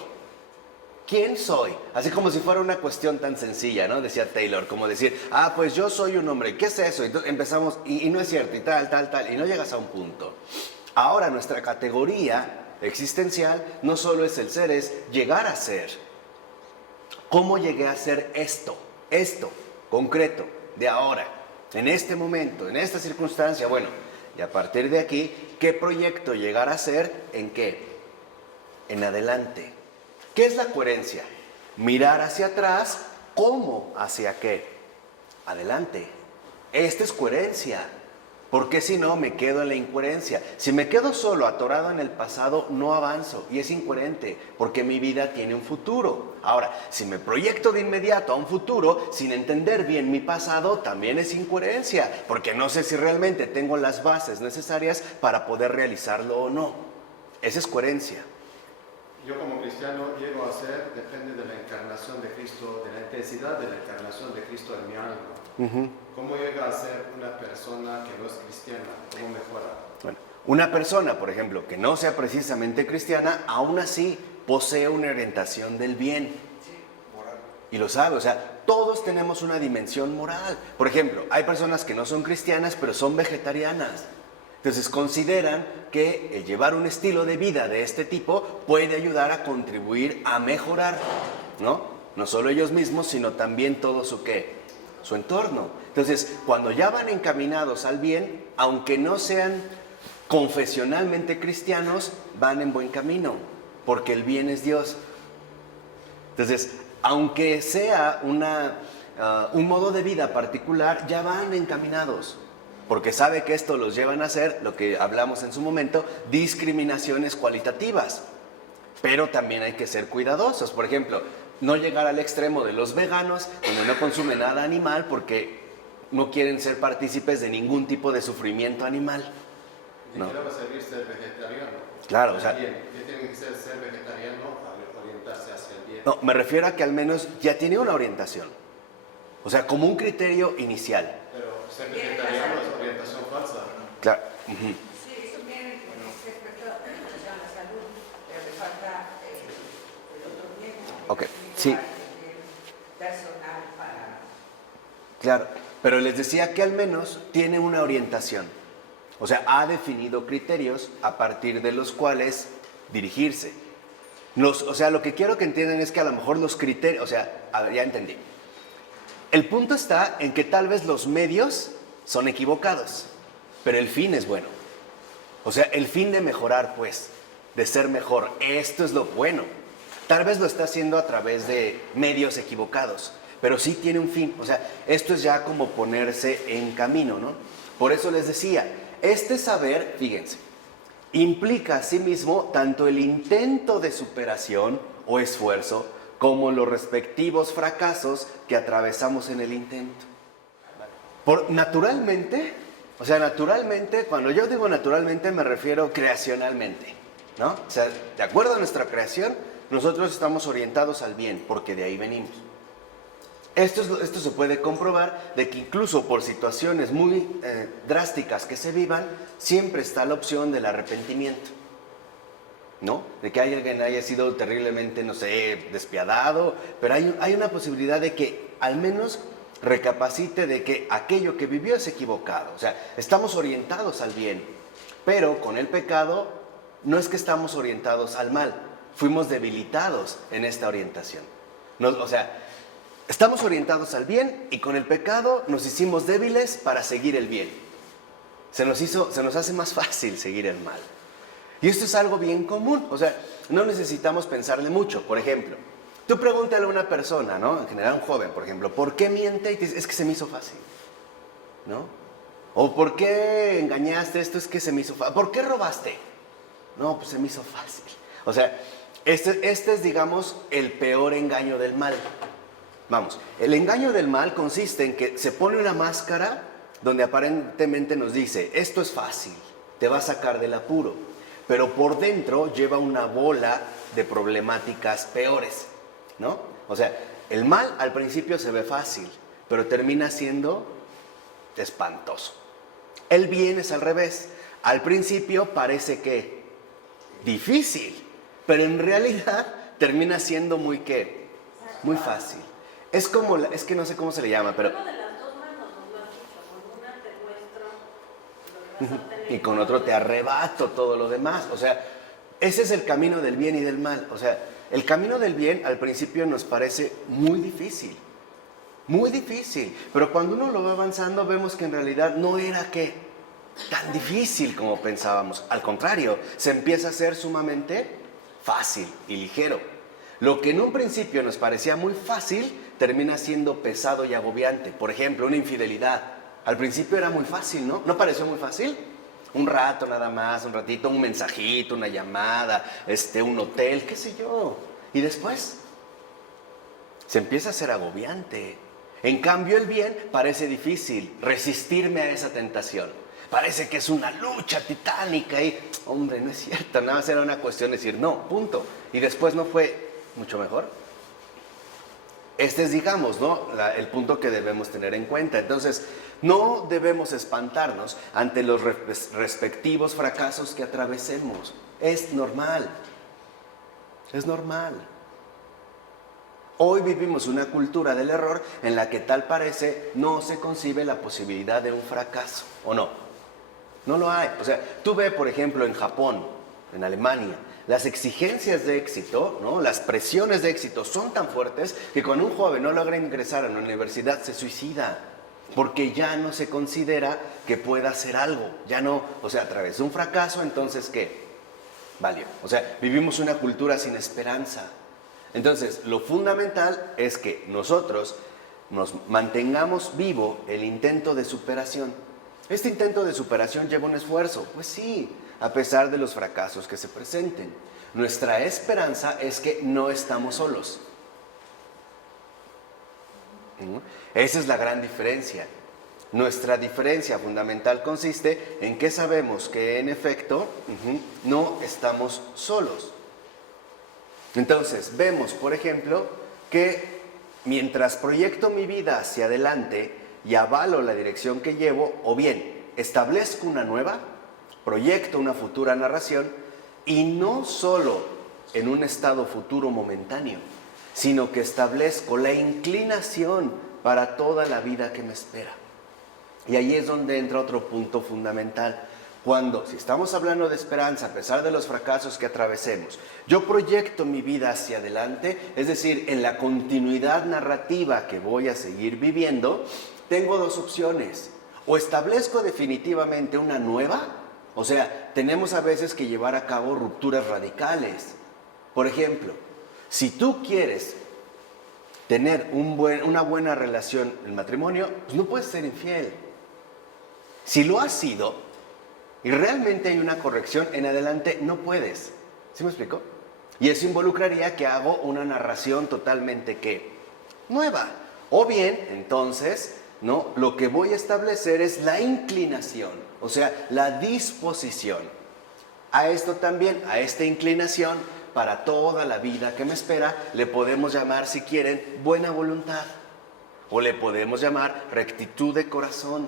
¿Quién soy? Así como si fuera una cuestión tan sencilla, ¿no? Decía Taylor, como decir, pues yo soy un hombre, ¿qué es eso? Entonces empezamos, y no es cierto, y tal, y no llegas a un punto. Ahora nuestra categoría existencial no solo es el ser, es llegar a ser. ¿Cómo llegué a ser esto, concreto, de ahora, en este momento, en esta circunstancia? Bueno, y a partir de aquí, ¿qué proyecto llegar a ser? ¿En qué? En adelante. ¿Qué es la coherencia? Mirar hacia atrás, ¿cómo? ¿Hacia qué? Adelante. Esta es coherencia. Porque si no, me quedo en la incoherencia. Si me quedo solo atorado en el pasado, no avanzo y es incoherente, porque mi vida tiene un futuro. Ahora, si me proyecto de inmediato a un futuro, sin entender bien mi pasado, también es incoherencia, porque no sé si realmente tengo las bases necesarias para poder realizarlo o no. Esa es coherencia. Yo como cristiano llego a ser, depende de la encarnación de Cristo, de la intensidad de la encarnación de Cristo en mi alma. ¿Cómo llega a ser una persona que no es cristiana? ¿Cómo mejora? Bueno, una persona, por ejemplo, que no sea precisamente cristiana, aún así posee una orientación del bien. Y lo sabe, o sea, todos tenemos una dimensión moral. Por ejemplo, hay personas que no son cristianas, pero son vegetarianas. Entonces consideran que el llevar un estilo de vida de este tipo puede ayudar a contribuir a mejorar, ¿no? No solo ellos mismos, sino también todo su entorno. Entonces, cuando ya van encaminados al bien, aunque no sean confesionalmente cristianos, van en buen camino, porque el bien es Dios. Entonces, aunque sea un modo de vida particular, ya van encaminados. Porque sabe que esto los llevan a hacer, lo que hablamos en su momento, discriminaciones cualitativas. Pero también hay que ser cuidadosos. Por ejemplo, no llegar al extremo de los veganos, donde no consumen nada animal porque no quieren ser partícipes de ningún tipo de sufrimiento animal. ¿De qué le va a servir ser vegetariano? Claro, o sea... ¿Qué tiene que ser vegetariano para orientarse hacia el bien? No, me refiero a que al menos ya tiene una orientación. O sea, como un criterio inicial. Pero ser vegetariano es orientación falsa. Claro. Sí, eso tiene respecto a la salud, pero le falta el otro bien. Ok, sí. Personal para... Claro, pero les decía que al menos tiene una orientación. O sea, ha definido criterios a partir de los cuales dirigirse. O sea, lo que quiero que entiendan es que a lo mejor los criterios... O sea, a ver, ya entendí. El punto está en que tal vez los medios son equivocados, pero el fin es bueno. O sea, el fin de mejorar, pues, de ser mejor, esto es lo bueno. Tal vez lo está haciendo a través de medios equivocados, pero sí tiene un fin. O sea, esto es ya como ponerse en camino, ¿no? Por eso les decía, este saber, fíjense, implica asimismo tanto el intento de superación o esfuerzo como los respectivos fracasos que atravesamos en el intento. Naturalmente, o sea, naturalmente, cuando yo digo naturalmente me refiero creacionalmente, ¿no? O sea, de acuerdo a nuestra creación, nosotros estamos orientados al bien, porque de ahí venimos. Esto se puede comprobar de que incluso por situaciones muy drásticas que se vivan, siempre está la opción del arrepentimiento, ¿no? De que alguien haya sido terriblemente, no sé, despiadado, pero hay una posibilidad de que al menos recapacite de que aquello que vivió es equivocado. O sea, estamos orientados al bien, pero con el pecado no es que estamos orientados al mal, fuimos debilitados en esta orientación. O sea, estamos orientados al bien y con el pecado nos hicimos débiles para seguir el bien. Se nos hace más fácil seguir el mal. Y esto es algo bien común, o sea, no necesitamos pensarle mucho. Por ejemplo, tú pregúntale a una persona, ¿no? En general un joven, por ejemplo, ¿por qué miente? Y te dice, es que se me hizo fácil, ¿no? O ¿por qué engañaste? Esto es que se me hizo fácil. ¿Por qué robaste? No, pues se me hizo fácil. O sea, este es, digamos, el peor engaño del mal. Vamos, el engaño del mal consiste en que se pone una máscara donde aparentemente nos dice, esto es fácil, te va a sacar del apuro. Pero por dentro lleva una bola de problemáticas peores, ¿no? O sea, el mal al principio se ve fácil, pero termina siendo espantoso. El bien es al revés. Al principio parece que difícil, pero en realidad termina siendo muy ¿qué? Muy fácil. Es como, es que no sé cómo se le llama, pero... Uno de las dos manos nos lo has dicho, con una te muestro lo que vas a obtener Y con otro te arrebato todo lo demás. O sea, ese es el camino del bien y del mal. O sea, el camino del bien al principio nos parece muy difícil. Muy difícil. Pero cuando uno lo va avanzando vemos que en realidad no era que tan difícil como pensábamos. Al contrario, se empieza a hacer sumamente fácil y ligero. Lo que en un principio nos parecía muy fácil termina siendo pesado y agobiante. Por ejemplo, una infidelidad. Al principio era muy fácil, ¿no? ¿No pareció muy fácil? Un rato nada más, un ratito, un mensajito, una llamada, un hotel, qué sé yo. Y después se empieza a hacer agobiante. En cambio, el bien parece difícil, resistirme a esa tentación. Parece que es una lucha titánica y, hombre, no es cierto, nada más era una cuestión de decir no, punto. Y después no fue mucho mejor. Este es, digamos, ¿no? El punto que debemos tener en cuenta. Entonces, no debemos espantarnos ante los respectivos fracasos que atravesemos. Es normal. Es normal. Hoy vivimos una cultura del error en la que tal parece no se concibe la posibilidad de un fracaso, ¿o no? No lo hay. O sea, tú ves, por ejemplo, en Japón, en Alemania, las exigencias de éxito, ¿no? Las presiones de éxito son tan fuertes que cuando un joven no logra ingresar a la universidad se suicida, porque ya no se considera que pueda hacer algo, ya no, o sea, a través de un fracaso, entonces, ¿qué? Valió. O sea, vivimos una cultura sin esperanza. Entonces, lo fundamental es que nosotros nos mantengamos vivo el intento de superación. Este intento de superación lleva un esfuerzo, pues sí, a pesar de los fracasos que se presenten. Nuestra esperanza es que no estamos solos. Esa es la gran diferencia. Nuestra diferencia fundamental consiste en que sabemos que en efecto no estamos solos. Entonces, vemos, por ejemplo, que mientras proyecto mi vida hacia adelante y avalo la dirección que llevo, o bien establezco una nueva, proyecto una futura narración, y no solo en un estado futuro momentáneo, sino que establezco la inclinación para toda la vida que me espera. Y ahí es donde entra otro punto fundamental. Cuando, si estamos hablando de esperanza, a pesar de los fracasos que atravesemos, yo proyecto mi vida hacia adelante, es decir, en la continuidad narrativa que voy a seguir viviendo, tengo dos opciones. O establezco definitivamente una nueva, o sea, tenemos a veces que llevar a cabo rupturas radicales. Por ejemplo, si tú quieres tener una buena relación en el matrimonio, pues no puedes ser infiel. Si lo has sido, y realmente hay una corrección, en adelante no puedes. ¿Sí me explico? Y eso involucraría que hago una narración totalmente ¿qué? Nueva. O bien, entonces, ¿no? Lo que voy a establecer es la inclinación, o sea, la disposición. A esto también, a esta inclinación, para toda la vida que me espera, le podemos llamar, si quieren, buena voluntad. O le podemos llamar rectitud de corazón.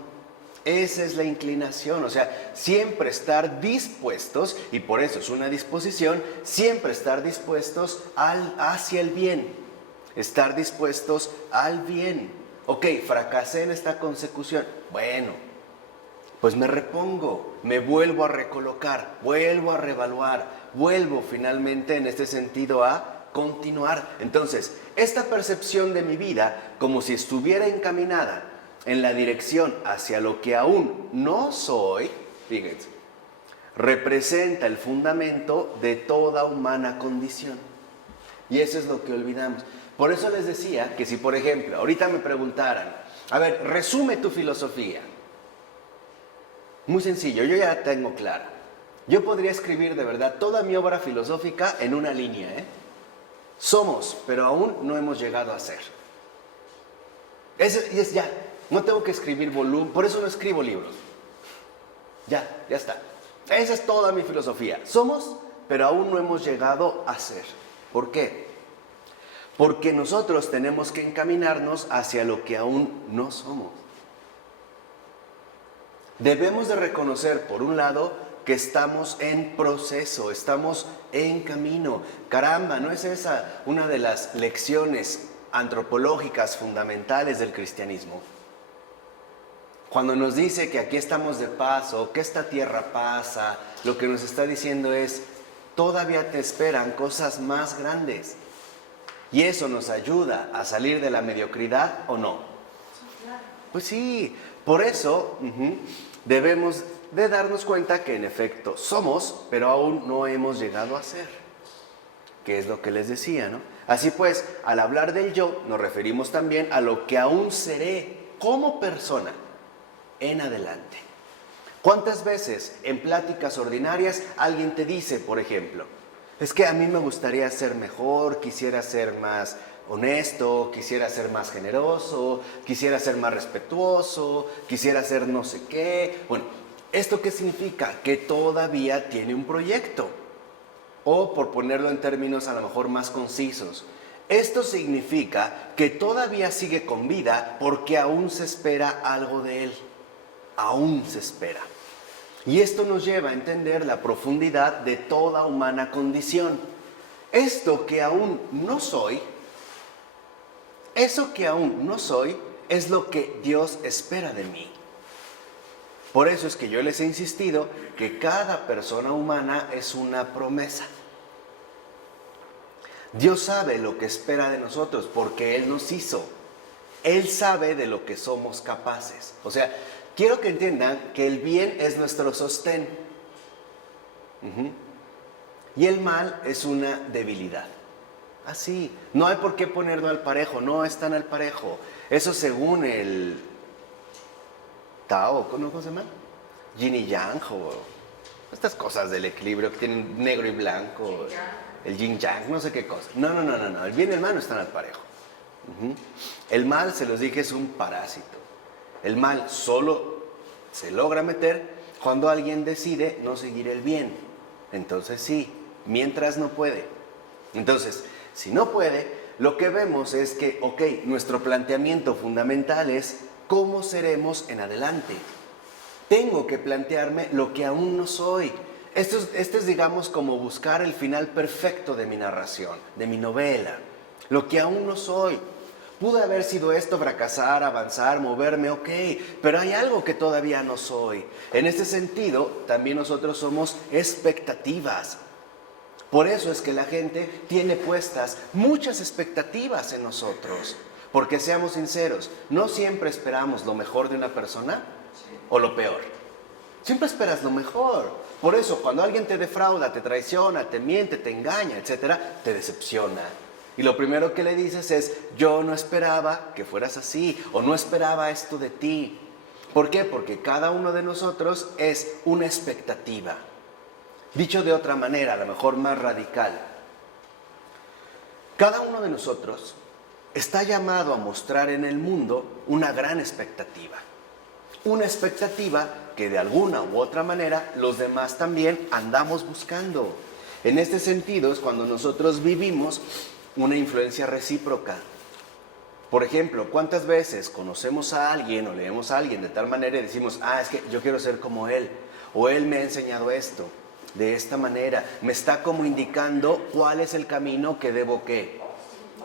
Esa es la inclinación, o sea, siempre estar dispuestos, y por eso es una disposición, siempre estar dispuestos hacia el bien, estar dispuestos al bien. Ok, fracasé en esta consecución, bueno, pues me repongo, me vuelvo a recolocar, vuelvo a reevaluar, vuelvo finalmente en este sentido a continuar. Entonces, esta percepción de mi vida como si estuviera encaminada en la dirección hacia lo que aún no soy, fíjense, representa el fundamento de toda humana condición. Y eso es lo que olvidamos. Por eso les decía que si, por ejemplo, ahorita me preguntaran, a ver, resume tu filosofía. Muy sencillo, yo ya la tengo clara. Yo podría escribir de verdad toda mi obra filosófica en una línea, Somos, pero aún no hemos llegado a ser. Y es ya. No tengo que escribir volumen, por eso no escribo libros. Ya está. Esa es toda mi filosofía. Somos, pero aún no hemos llegado a ser. ¿Por qué? Porque nosotros tenemos que encaminarnos hacia lo que aún no somos. Debemos de reconocer, por un lado, que estamos en proceso, estamos en camino. Caramba, ¿no es esa una de las lecciones antropológicas fundamentales del cristianismo? Cuando nos dice que aquí estamos de paso, que esta tierra pasa, lo que nos está diciendo es, todavía te esperan cosas más grandes. Y eso nos ayuda a salir de la mediocridad, ¿o no? Pues sí, por eso debemos de darnos cuenta que en efecto somos, pero aún no hemos llegado a ser. Que es lo que les decía, ¿no? Así pues, al hablar del yo, nos referimos también a lo que aún seré como persona en adelante. ¿Cuántas veces en pláticas ordinarias alguien te dice, por ejemplo, es que a mí me gustaría ser mejor, quisiera ser más honesto, quisiera ser más generoso, quisiera ser más respetuoso, quisiera ser no sé qué? Bueno, ¿esto qué significa? Que todavía tiene un proyecto. O por ponerlo en términos a lo mejor más concisos, esto significa que todavía sigue con vida porque aún se espera algo de él. Aún se espera. Y esto nos lleva a entender la profundidad de toda humana condición. Esto que aún no soy, eso que aún no soy, es lo que Dios espera de mí. Por eso es que yo les he insistido que cada persona humana es una promesa. Dios sabe lo que espera de nosotros porque Él nos hizo. Él sabe de lo que somos capaces. O sea, quiero que entiendan que el bien es nuestro sostén. Y el mal es una debilidad. Así, no hay por qué ponerlo al parejo, no están al parejo. Eso según el Tao, ¿cómo se llama? Yin y Yang, o estas cosas del equilibrio que tienen negro y blanco, el Yin Yang, no sé qué cosa. No, el bien y el mal no están al parejo. El mal, se los dije, es un parásito. El mal solo se logra meter cuando alguien decide no seguir el bien. Entonces sí, mientras no puede. Entonces, si no puede, lo que vemos es que, nuestro planteamiento fundamental es cómo seremos en adelante. Tengo que plantearme lo que aún no soy. Esto es, digamos, como buscar el final perfecto de mi narración, de mi novela. Lo que aún no soy. Pudo haber sido esto, fracasar, avanzar, moverme, pero hay algo que todavía no soy. En este sentido, también nosotros somos expectativas. Por eso es que la gente tiene puestas muchas expectativas en nosotros. Porque seamos sinceros, no siempre esperamos lo mejor de una persona o lo peor. Siempre esperas lo mejor. Por eso, cuando alguien te defrauda, te traiciona, te miente, te engaña, etc., te decepciona. Y lo primero que le dices es, yo no esperaba que fueras así, o no esperaba esto de ti. ¿Por qué? Porque cada uno de nosotros es una expectativa. Dicho de otra manera, a lo mejor más radical, cada uno de nosotros está llamado a mostrar en el mundo una gran expectativa. Una expectativa que de alguna u otra manera los demás también andamos buscando. En este sentido es cuando nosotros vivimos una influencia recíproca. Por ejemplo, ¿cuántas veces conocemos a alguien o leemos a alguien de tal manera y decimos, es que yo quiero ser como él, o él me ha enseñado esto, de esta manera, me está como indicando cuál es el camino que debo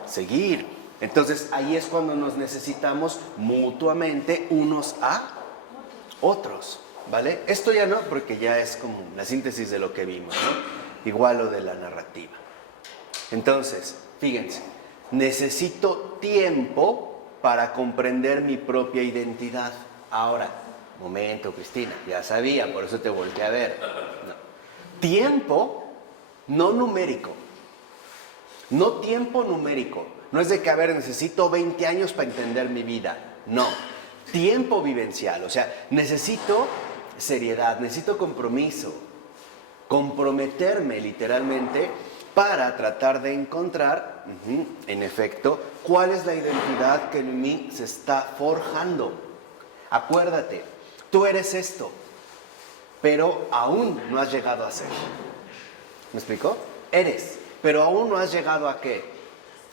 seguir? Entonces ahí es cuando nos necesitamos mutuamente unos a otros, ¿vale? Esto ya no, porque ya es como la síntesis de lo que vimos, ¿no? Igual lo de la narrativa. Entonces, fíjense, necesito tiempo para comprender mi propia identidad. Ahora, momento, Cristina, ya sabía, por eso te volteé a ver. No. Tiempo, no numérico. No tiempo numérico. No es de que, necesito 20 años para entender mi vida. No. Tiempo vivencial. O sea, necesito seriedad, necesito compromiso. Comprometerme literalmente para tratar de encontrar, en efecto, cuál es la identidad que en mí se está forjando. Acuérdate, tú eres esto, pero aún no has llegado a ser. ¿Me explicó? Eres, pero aún no has llegado a ¿qué?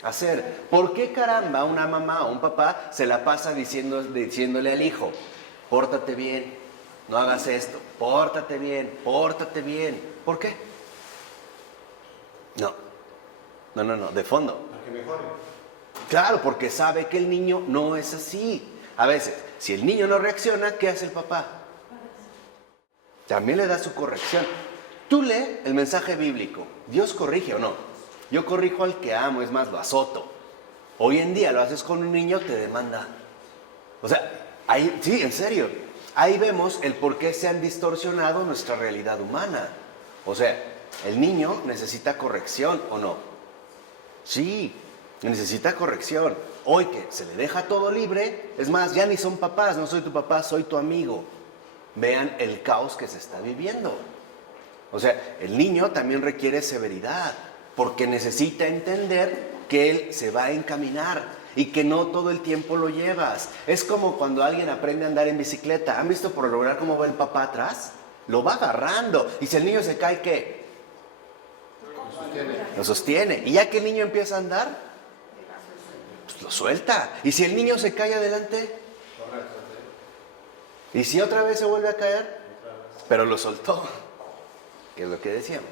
A ser. ¿Por qué caramba una mamá o un papá se la pasa diciéndole al hijo, pórtate bien, no hagas esto, pórtate bien, pórtate bien. ¿Por qué? No, de fondo. Para que mejore. Claro, porque sabe que el niño no es así. A veces, si el niño no reacciona, ¿qué hace el papá? También le da su corrección. Tú lee el mensaje bíblico. ¿Dios corrige o no? Yo corrijo al que amo, es más, lo azoto. Hoy en día lo haces con un niño, te demanda. O sea, ahí, sí, en serio. Ahí vemos el por qué se han distorsionado nuestra realidad humana. O sea, el niño necesita corrección o no. Sí, necesita corrección. Hoy que se le deja todo libre, es más, ya ni son papás, no soy tu papá, soy tu amigo. Vean el caos que se está viviendo. O sea, el niño también requiere severidad, porque necesita entender que él se va a encaminar y que no todo el tiempo lo llevas. Es como cuando alguien aprende a andar en bicicleta. ¿Han visto por lo regular cómo va el papá atrás? Lo va agarrando. Y si el niño se cae, ¿qué? Lo sostiene. Y ya que el niño empieza a andar, pues lo suelta. Y si el niño se cae adelante, y si otra vez se vuelve a caer, pero lo soltó, que es lo que decíamos,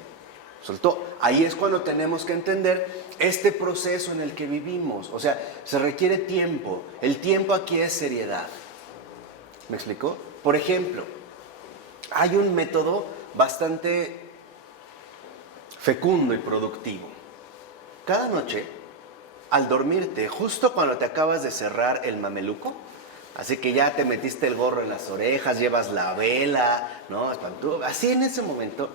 soltó. Ahí es cuando tenemos que entender este proceso en el que vivimos. O sea, se requiere tiempo. El tiempo aquí es seriedad. ¿Me explicó? Por ejemplo, hay un método bastante fecundo y productivo. Cada noche, al dormirte, justo cuando te acabas de cerrar el mameluco, así que ya te metiste el gorro en las orejas, llevas la vela, ¿no? Así en ese momento,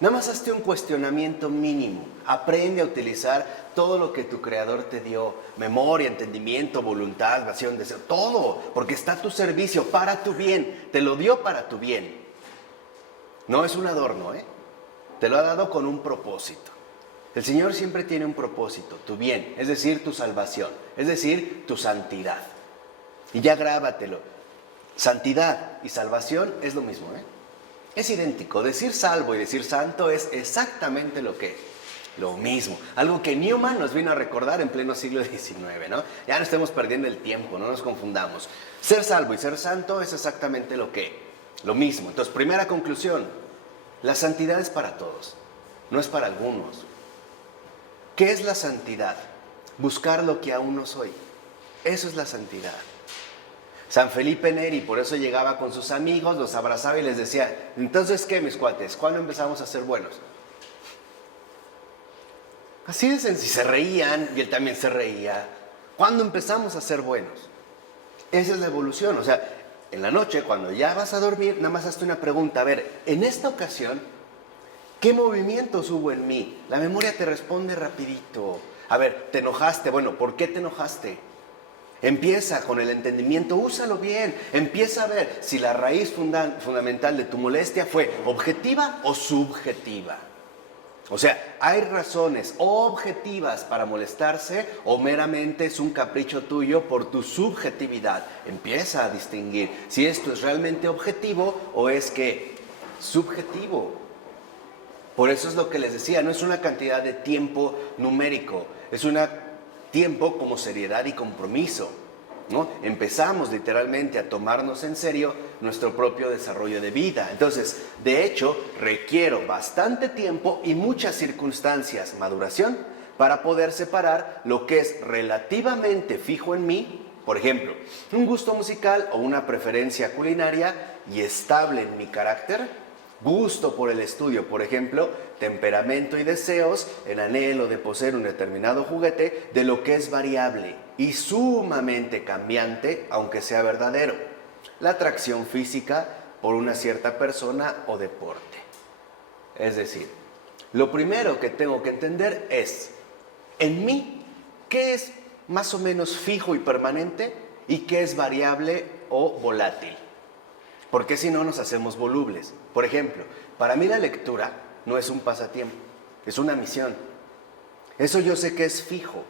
nada más hazte un cuestionamiento mínimo. Aprende a utilizar todo lo que tu creador te dio. Memoria, entendimiento, voluntad, pasión, deseo, todo. Porque está a tu servicio, para tu bien. Te lo dio para tu bien. No es un adorno, ¿eh? Te lo ha dado con un propósito. El Señor siempre tiene un propósito, tu bien, es decir, tu salvación, es decir, tu santidad. Y ya grábatelo. Santidad y salvación es lo mismo, ¿eh? Es idéntico. Decir salvo y decir santo es exactamente lo mismo. Mismo. Algo que Newman nos vino a recordar en pleno siglo XIX, ¿no? Ya no estemos perdiendo el tiempo, no nos confundamos. Ser salvo y ser santo es exactamente lo mismo. Entonces, primera conclusión. La santidad es para todos, no es para algunos. ¿Qué es la santidad? Buscar lo que aún no soy. Eso es la santidad. San Felipe Neri, por eso llegaba con sus amigos, los abrazaba y les decía, entonces, ¿qué, mis cuates? ¿Cuándo empezamos a ser buenos? Así de sencillo. Se reían y él también se reía. ¿Cuándo empezamos a ser buenos? Esa es la evolución. O sea, en la noche, cuando ya vas a dormir, nada más hazte una pregunta. A ver, en esta ocasión, ¿qué movimientos hubo en mí? La memoria te responde rapidito. A ver, ¿te enojaste? Bueno, ¿por qué te enojaste? Empieza con el entendimiento, úsalo bien. Empieza a ver si la raíz fundamental de tu molestia fue objetiva o subjetiva. O sea, ¿hay razones objetivas para molestarse o meramente es un capricho tuyo por tu subjetividad? Empieza a distinguir si esto es realmente objetivo o es que subjetivo. Por eso es lo que les decía, no es una cantidad de tiempo numérico, es un tiempo como seriedad y compromiso, ¿no? Empezamos literalmente a tomarnos en serio nuestro propio desarrollo de vida. Entonces, de hecho, requiero bastante tiempo y muchas circunstancias, maduración, para poder separar lo que es relativamente fijo en mí, por ejemplo, un gusto musical o una preferencia culinaria y estable en mi carácter, gusto por el estudio, por ejemplo, temperamento y deseos, el anhelo de poseer un determinado juguete, de lo que es variable y sumamente cambiante, aunque sea verdadero. La atracción física por una cierta persona o deporte. Es decir, lo primero que tengo que entender es, en mí, ¿qué es más o menos fijo y permanente y qué es variable o volátil? Porque si no nos hacemos volubles. Por ejemplo, para mí la lectura no es un pasatiempo, es una misión. Eso yo sé que es fijo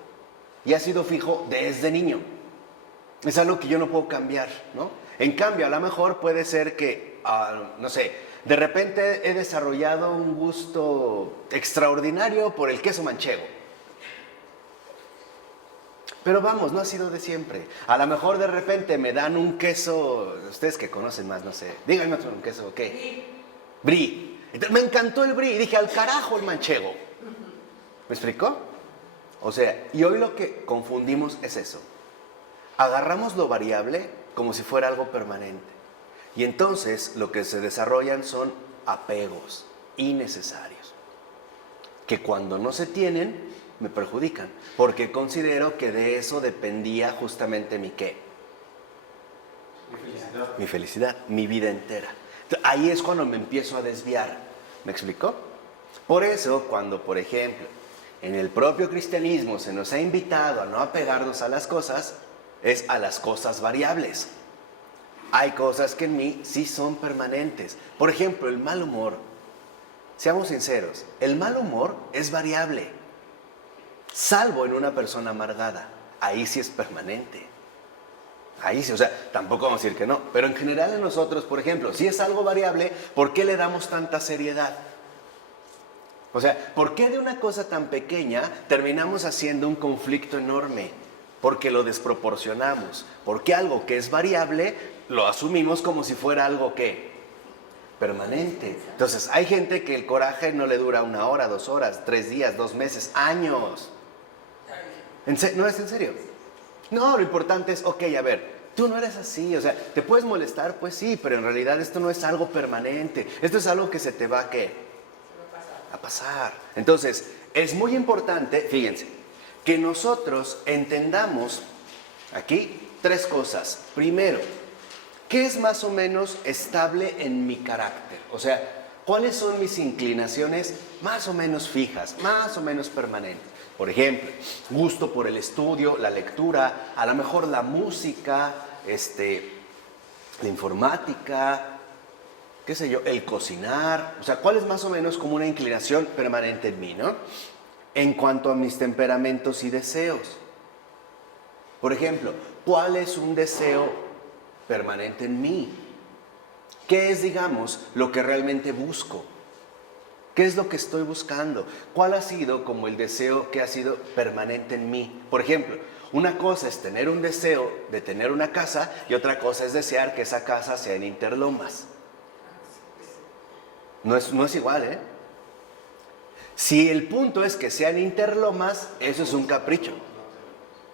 y ha sido fijo desde niño. Es algo que yo no puedo cambiar, ¿no? En cambio, a lo mejor puede ser que, no sé, de repente he desarrollado un gusto extraordinario por el queso manchego. Pero vamos, no ha sido de siempre. A lo mejor de repente me dan un queso, ustedes que conocen más, no sé, díganme otro un queso, ¿qué? Brie. Entonces, me encantó el brie y dije, al carajo el manchego. ¿Me explicó? O sea, y hoy lo que confundimos es eso. Agarramos lo variable como si fuera algo permanente. Y entonces lo que se desarrollan son apegos innecesarios, que cuando no se tienen, me perjudican, porque considero que de eso dependía justamente mi qué. Mi felicidad, mi vida entera. Entonces, ahí es cuando me empiezo a desviar. ¿Me explicó? Por eso, cuando, por ejemplo, en el propio cristianismo se nos ha invitado a no apegarnos a las cosas, es a las cosas variables. Hay cosas que en mí sí son permanentes. Por ejemplo, el mal humor. Seamos sinceros, el mal humor es variable. Salvo en una persona amargada. Ahí sí es permanente. Ahí sí, o sea, tampoco vamos a decir que no. Pero en general en nosotros, por ejemplo, si es algo variable, ¿por qué le damos tanta seriedad? O sea, ¿por qué de una cosa tan pequeña terminamos haciendo un conflicto enorme? Porque lo desproporcionamos. Porque algo que es variable, lo asumimos como si fuera algo que permanente. Entonces, hay gente que el coraje no le dura 1 hora, 2 horas, 3 días, 2 meses, años. ¿No es en serio? No, lo importante es, ok, a ver, tú no eres así, o sea, ¿te puedes molestar? Pues sí, pero en realidad esto no es algo permanente. Esto es algo que se te va a ¿qué? A pasar. Entonces, es muy importante, fíjense, que nosotros entendamos aquí 3 cosas. Primero, ¿qué es más o menos estable en mi carácter? O sea, ¿cuáles son mis inclinaciones más o menos fijas, más o menos permanentes? Por ejemplo, gusto por el estudio, la lectura, a lo mejor la música, la informática, qué sé yo, el cocinar. O sea, ¿cuál es más o menos como una inclinación permanente en mí, no? En cuanto a mis temperamentos y deseos. Por ejemplo, ¿cuál es un deseo permanente en mí? ¿Qué es, digamos, lo que realmente busco? ¿Qué es lo que estoy buscando? ¿Cuál ha sido como el deseo que ha sido permanente en mí? Por ejemplo, una cosa es tener un deseo de tener una casa y otra cosa es desear que esa casa sea en Interlomas. No es igual, ¿eh? Si el punto es que sea en Interlomas, eso es un capricho.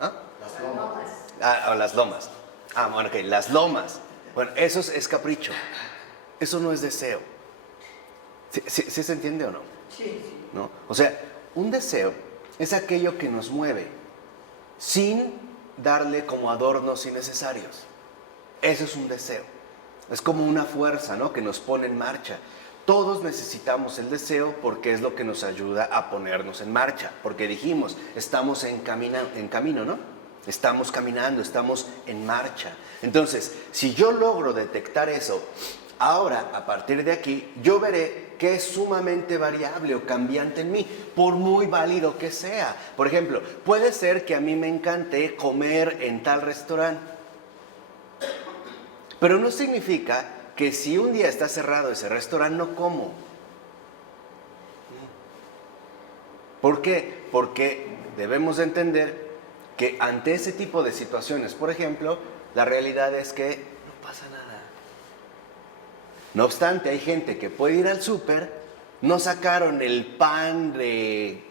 ¿Ah? Las lomas. O las lomas. Ah, bueno, ok, las lomas. Bueno, eso es capricho. Eso no es deseo. ¿Sí se entiende o no? Sí. ¿No? O sea, un deseo es aquello que nos mueve sin darle como adornos innecesarios. Eso es un deseo. Es como una fuerza, ¿no? Que nos pone en marcha. Todos necesitamos el deseo porque es lo que nos ayuda a ponernos en marcha. Porque dijimos, estamos en camino, ¿no? Estamos caminando, estamos en marcha. Entonces, si yo logro detectar eso, ahora, a partir de aquí, yo veré que es sumamente variable o cambiante en mí, por muy válido que sea. Por ejemplo, puede ser que a mí me encante comer en tal restaurante, pero no significa que si un día está cerrado ese restaurante, no como. ¿Por qué? Porque debemos de entender que ante ese tipo de situaciones, por ejemplo, la realidad es que no pasa nada. No obstante, hay gente que puede ir al súper, no sacaron el pan de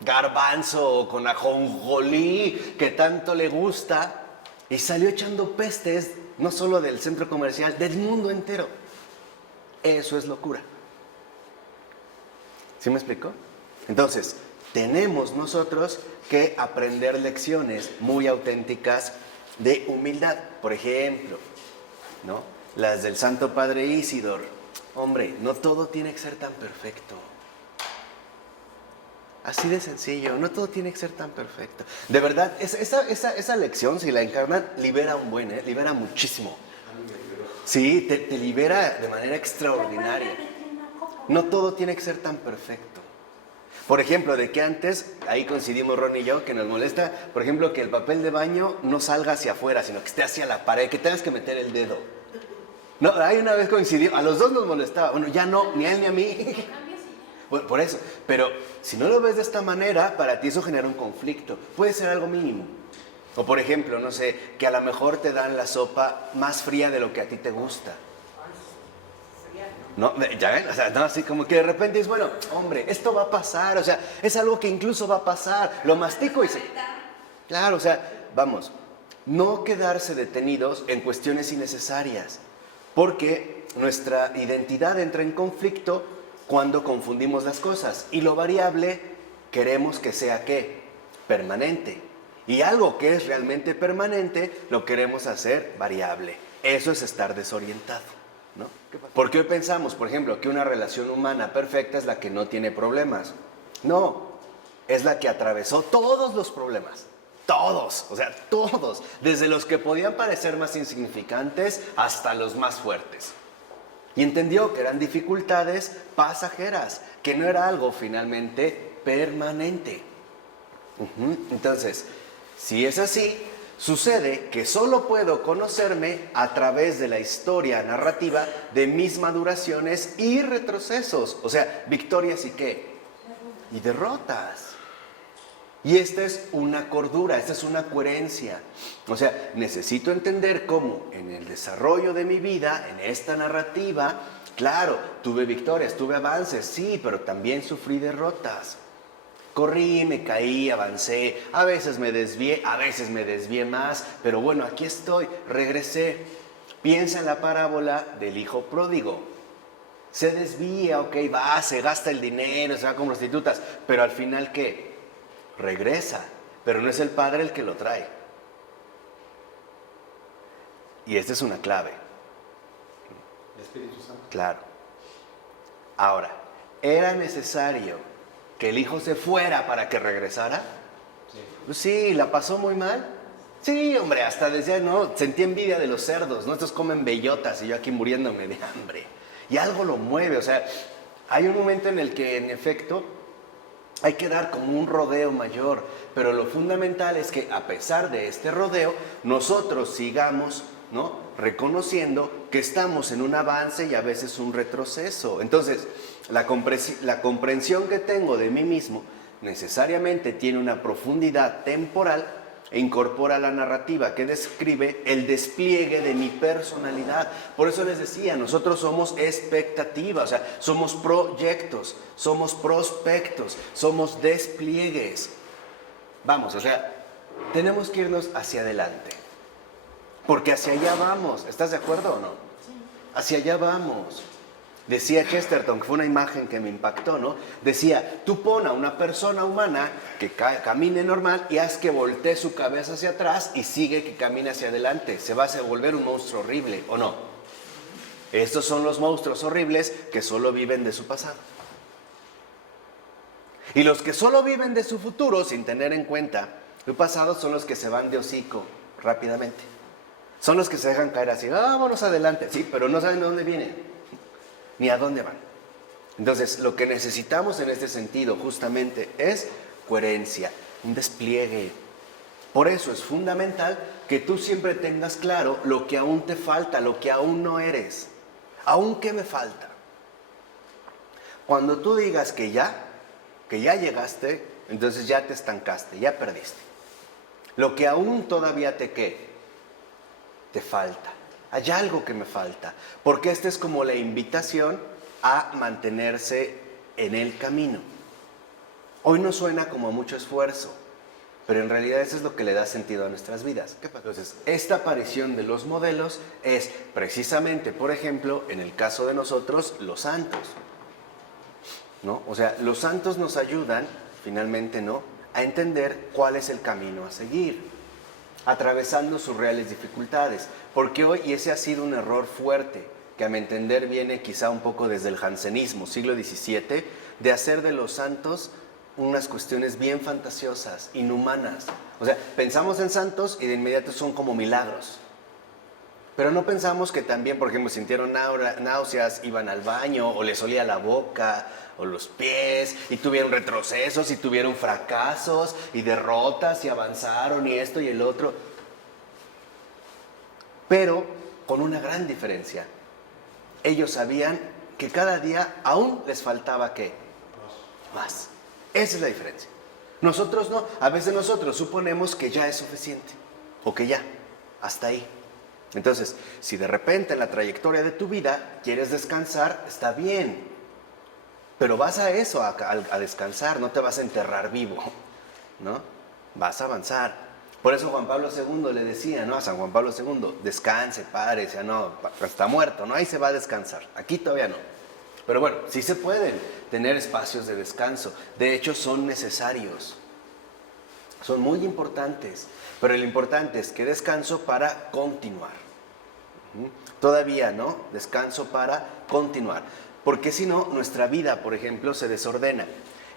garbanzo con ajonjolí que tanto le gusta y salió echando pestes, no solo del centro comercial, del mundo entero. Eso es locura. ¿Sí me explicó? Entonces, tenemos nosotros que aprender lecciones muy auténticas de humildad. Por ejemplo, ¿no? Las del Santo Padre Isidor. Hombre, no todo tiene que ser tan perfecto. Así de sencillo, no todo tiene que ser tan perfecto. De verdad, esa lección, si la encarnan, libera libera muchísimo. Sí, te libera de manera extraordinaria. No todo tiene que ser tan perfecto. Por ejemplo, de que antes, ahí coincidimos Ron y yo, que nos molesta, por ejemplo, que el papel de baño no salga hacia afuera, sino que esté hacia la pared, que tengas que meter el dedo. No, ahí una vez coincidió, a los dos nos molestaba. Bueno, ya no, ni a él ni a mí. Bueno, por eso, pero si no lo ves de esta manera, para ti eso genera un conflicto. Puede ser algo mínimo. O por ejemplo, no sé, que a lo mejor te dan la sopa más fría de lo que a ti te gusta. No, ya ven, o sea, no, así como que de repente es, bueno, hombre, esto va a pasar, o sea, es algo que incluso va a pasar, lo mastico y se... Claro, o sea, vamos, no quedarse detenidos en cuestiones innecesarias, porque nuestra identidad entra en conflicto cuando confundimos las cosas, y lo variable queremos que sea, ¿qué? Permanente. Y algo que es realmente permanente, lo queremos hacer variable. Eso es estar desorientado, ¿no? Porque hoy pensamos, por ejemplo, que una relación humana perfecta es la que no tiene problemas. No, es la que atravesó todos los problemas. Todos, o sea, todos. Desde los que podían parecer más insignificantes hasta los más fuertes. Y entendió que eran dificultades pasajeras, que no era algo finalmente permanente. Entonces, si es así, sucede que solo puedo conocerme a través de la historia narrativa de mis maduraciones y retrocesos. O sea, victorias y qué? Y derrotas. Y esta es una cordura, esta es una coherencia. O sea, necesito entender cómo en el desarrollo de mi vida, en esta narrativa, claro, tuve victorias, tuve avances, sí, pero también sufrí derrotas. Corrí, me caí, avancé, a veces me desvié más, pero bueno, aquí estoy, regresé. Piensa en la parábola del hijo pródigo. Se desvía, ok, va, se gasta el dinero, se va con prostitutas, pero al final, ¿qué? Regresa, pero no es el padre el que lo trae. Y esta es una clave. El Espíritu Santo. Claro. Ahora, ¿era necesario que el hijo se fuera para que regresara? Sí. Pues sí, ¿la pasó muy mal? Sí, hombre, hasta decía, no, sentí envidia de los cerdos, ¿no? Estos comen bellotas y yo aquí muriéndome de hambre. Y algo lo mueve, o sea, hay un momento en el que, en efecto, hay que dar como un rodeo mayor, pero lo fundamental es que a pesar de este rodeo, nosotros sigamos, ¿no?, reconociendo que estamos en un avance y a veces un retroceso. Entonces, la comprensión que tengo de mí mismo necesariamente tiene una profundidad temporal e incorpora la narrativa que describe el despliegue de mi personalidad. Por eso les decía, nosotros somos expectativa, o sea, somos proyectos, somos prospectos, somos despliegues. Vamos, o sea, tenemos que irnos hacia adelante, porque hacia allá vamos. ¿Estás de acuerdo o no? Hacia allá vamos. Decía Chesterton, que fue una imagen que me impactó, ¿no? Decía, tú pon a una persona humana que camine normal y haz que voltee su cabeza hacia atrás y sigue que camine hacia adelante. Se va a volver un monstruo horrible, ¿o no? Estos son los monstruos horribles que solo viven de su pasado. Y los que solo viven de su futuro sin tener en cuenta su pasado son los que se van de hocico rápidamente. Son los que se dejan caer así, vámonos adelante. Sí, pero no saben de dónde vienen ni a dónde van. Entonces, lo que necesitamos en este sentido justamente es coherencia, un despliegue. Por eso es fundamental que tú siempre tengas claro lo que aún te falta, lo que aún no eres. ¿Aún qué me falta? Cuando tú digas que ya llegaste, entonces ya te estancaste, ya perdiste. Lo que aún todavía te falta. Hay algo que me falta, porque esta es como la invitación a mantenerse en el camino. Hoy no suena como mucho esfuerzo, pero en realidad eso es lo que le da sentido a nuestras vidas. Entonces, esta aparición de los modelos es precisamente, por ejemplo, en el caso de nosotros, los santos, ¿no? O sea, los santos nos ayudan, finalmente, ¿no?, a entender cuál es el camino a seguir, atravesando sus reales dificultades, porque hoy, y ese ha sido un error fuerte, que a mi entender viene quizá un poco desde el jansenismo, siglo XVII, de hacer de los santos unas cuestiones bien fantasiosas, inhumanas. O sea, pensamos en santos y de inmediato son como milagros, pero no pensamos que también, por ejemplo, sintieron náuseas, iban al baño, o les olía la boca, o los pies, y tuvieron retrocesos, y tuvieron fracasos, y derrotas, y avanzaron, y esto y el otro. Pero con una gran diferencia. Ellos sabían que cada día aún les faltaba ¿qué? Más. Esa es la diferencia. Nosotros no. A veces nosotros suponemos que ya es suficiente. o que ya, hasta ahí. Entonces, si de repente en la trayectoria de tu vida quieres descansar, está bien. Pero vas a eso, a descansar, no te vas a enterrar vivo, ¿no? Vas a avanzar. Por eso Juan Pablo II le decía, ¿no? A San Juan Pablo II, descanse, padre, decía, no, está muerto, ¿no? Ahí se va a descansar, aquí todavía no. Pero bueno, sí se pueden tener espacios de descanso. De hecho, son necesarios. Son muy importantes. Pero lo importante es que descanso para continuar. Todavía, ¿no? Descanso para continuar. Porque si no, nuestra vida, por ejemplo, se desordena.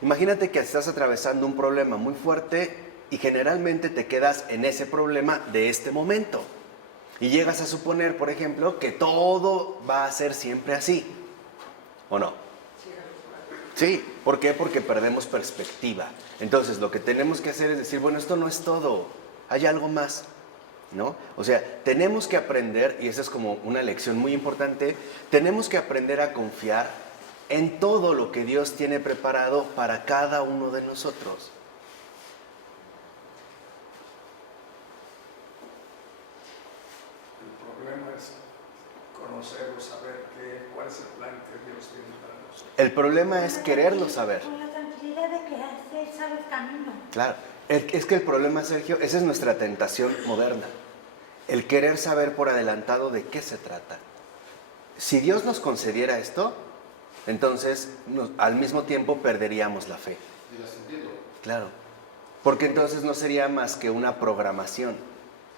Imagínate que estás atravesando un problema muy fuerte y generalmente te quedas en ese problema de este momento. Y llegas a suponer, por ejemplo, que todo va a ser siempre así. ¿O no? Sí, ¿por qué? Porque perdemos perspectiva. Entonces, lo que tenemos que hacer es decir, bueno, esto no es todo, hay algo más, ¿no? O sea, tenemos que aprender, y esa es como una lección muy importante, tenemos que aprender a confiar en todo lo que Dios tiene preparado para cada uno de nosotros. El problema es conocer o saber cuál es el plan que Dios tiene para nosotros. El problema es quererlo saber. Con la tranquilidad de que él sabe el camino. Claro, es que el problema, Sergio, esa es nuestra tentación moderna. El querer saber por adelantado de qué se trata. Si Dios nos concediera esto, entonces al mismo tiempo perderíamos la fe. ¿Tiene sentido? Claro, porque entonces no sería más que una programación.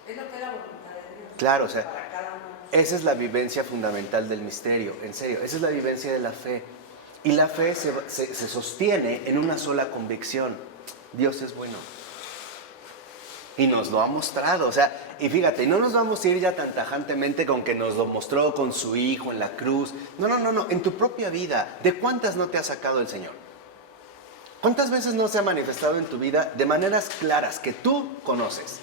Es lo que es la voluntad de Dios. Claro, o sea, Para cada uno. esa es la vivencia fundamental del misterio, en serio, esa es la vivencia de la fe. Y la fe se sostiene en una sola convicción: Dios es bueno. Y nos lo ha mostrado, o sea, y fíjate, no nos vamos a ir ya tan tajantemente con que nos lo mostró con su Hijo en la cruz. No, en tu propia vida, ¿de cuántas no te ha sacado el Señor? ¿Cuántas veces no se ha manifestado en tu vida de maneras claras que tú conoces?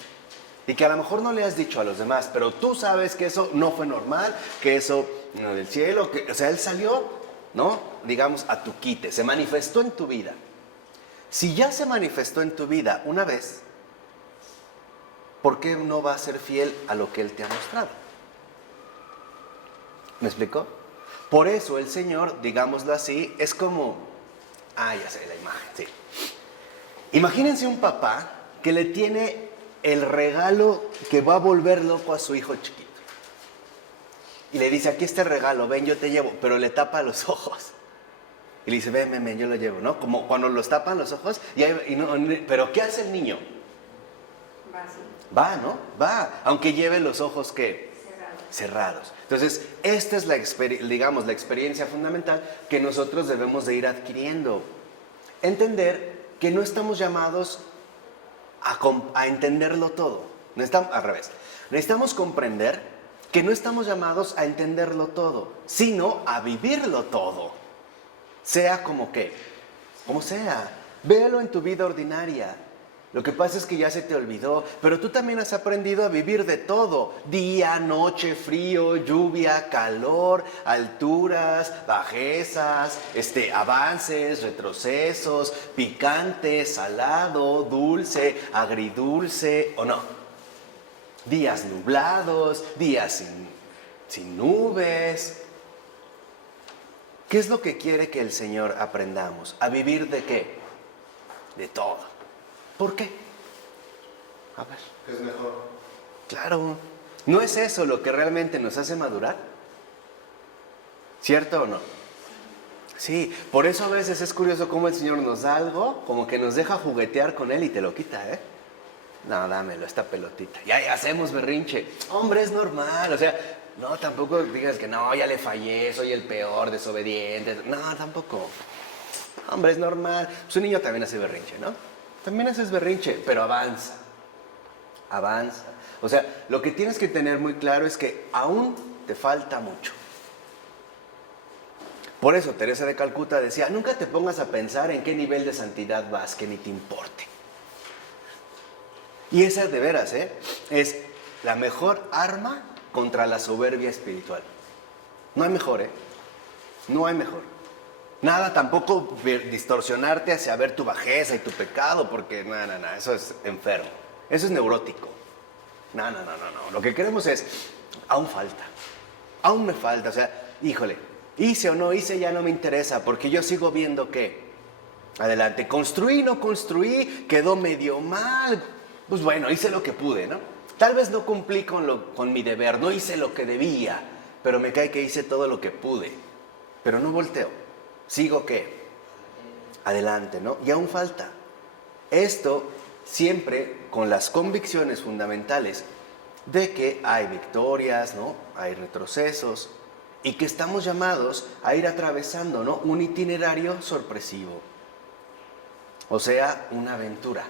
Y que a lo mejor no le has dicho a los demás, pero tú sabes que eso no fue normal, que eso no del cielo, que, o sea, Él salió, ¿no? Digamos, a tu quite, se manifestó en tu vida. Si ya se manifestó en tu vida una vez, ¿por qué no va a ser fiel a lo que Él te ha mostrado? ¿Me explicó? Por eso el Señor, digámoslo así, es como... ya sé la imagen, sí. Imagínense un papá que le tiene el regalo que va a volver loco a su hijo chiquito. Y le dice, aquí está el regalo, ven, yo te llevo, pero le tapa los ojos. Y le dice, ven, yo lo llevo, ¿no? Como cuando los tapan los ojos, pero ¿qué hace el niño? Va así. Va, ¿no? Va, aunque lleve los ojos, ¿qué? Cerrados. Entonces, esta es la experiencia fundamental que nosotros debemos de ir adquiriendo. Entender que no estamos llamados a entenderlo todo. Al revés. Necesitamos comprender que no estamos llamados a entenderlo todo, sino a vivirlo todo. Sea como sea. Véalo en tu vida ordinaria. Lo que pasa es que ya se te olvidó, pero tú también has aprendido a vivir de todo. Día, noche, frío, lluvia, calor, alturas, bajezas, avances, retrocesos, picante, salado, dulce, agridulce, ¿o no? Días nublados, días sin nubes. ¿Qué es lo que quiere que el Señor aprendamos? ¿A vivir de qué? De todo. ¿Por qué? A ver. ¿Qué es mejor? Claro. ¿No es eso lo que realmente nos hace madurar? ¿Cierto o no? Sí, por eso a veces es curioso cómo el Señor nos da algo, como que nos deja juguetear con Él y te lo quita, ¿eh? No, dámelo, esta pelotita. Ya hacemos berrinche. Hombre, es normal, o sea, no, tampoco digas que no, ya le fallé, soy el peor, desobediente. No, tampoco. Hombre, es normal. Pues un niño también hace berrinche, ¿no? También haces berrinche, pero avanza. Avanza. O sea, lo que tienes que tener muy claro es que aún te falta mucho. Por eso Teresa de Calcuta decía, nunca te pongas a pensar en qué nivel de santidad vas, que ni te importe. Y esa de veras, es la mejor arma contra la soberbia espiritual. No hay mejor, No hay mejor. Nada tampoco distorsionarte hacia ver tu bajeza y tu pecado, porque no, eso es enfermo. Eso es neurótico. No. Lo que queremos es, aún falta. Aún me falta. O sea, híjole, hice o no hice ya no me interesa, porque yo sigo viendo que, adelante, construí, no construí, quedó medio mal. Pues bueno, hice lo que pude, ¿no? Tal vez no cumplí con mi deber, no hice lo que debía, pero me cae que hice todo lo que pude. Pero no volteo. Sigo ¿qué? Adelante, ¿no? Y aún falta. Esto siempre con las convicciones fundamentales de que hay victorias, ¿no? Hay retrocesos y que estamos llamados a ir atravesando, ¿no? Un itinerario sorpresivo. O sea, una aventura.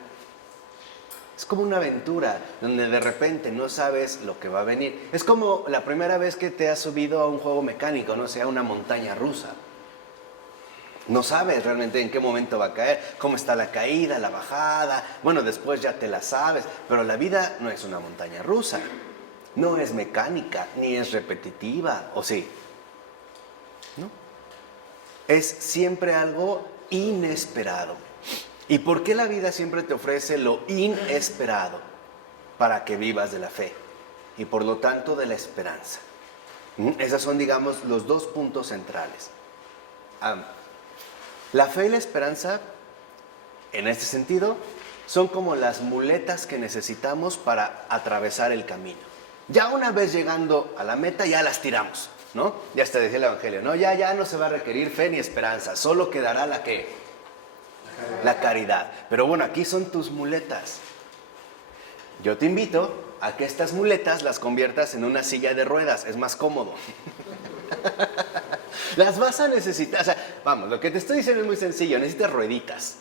Es como una aventura donde de repente no sabes lo que va a venir. Es como la primera vez que te has subido a un juego mecánico, no sé, a una montaña rusa. No sabes realmente en qué momento va a caer, cómo está la caída, la bajada. Bueno, después ya te la sabes, pero la vida no es una montaña rusa. No es mecánica, ni es repetitiva, ¿o sí? ¿No? Es siempre algo inesperado. ¿Y por qué la vida siempre te ofrece lo inesperado? Para que vivas de la fe y por lo tanto de la esperanza. Esos son, digamos, los dos puntos centrales. La fe y la esperanza, en este sentido, son como las muletas que necesitamos para atravesar el camino. Ya una vez llegando a la meta, ya las tiramos, ¿no? Ya te decía el Evangelio, ¿no? Ya no se va a requerir fe ni esperanza, solo quedará la ¿qué? La caridad. Pero bueno, aquí son tus muletas. Yo te invito a que estas muletas las conviertas en una silla de ruedas, es más cómodo. Las vas a necesitar, o sea, vamos, lo que te estoy diciendo es muy sencillo, necesitas rueditas.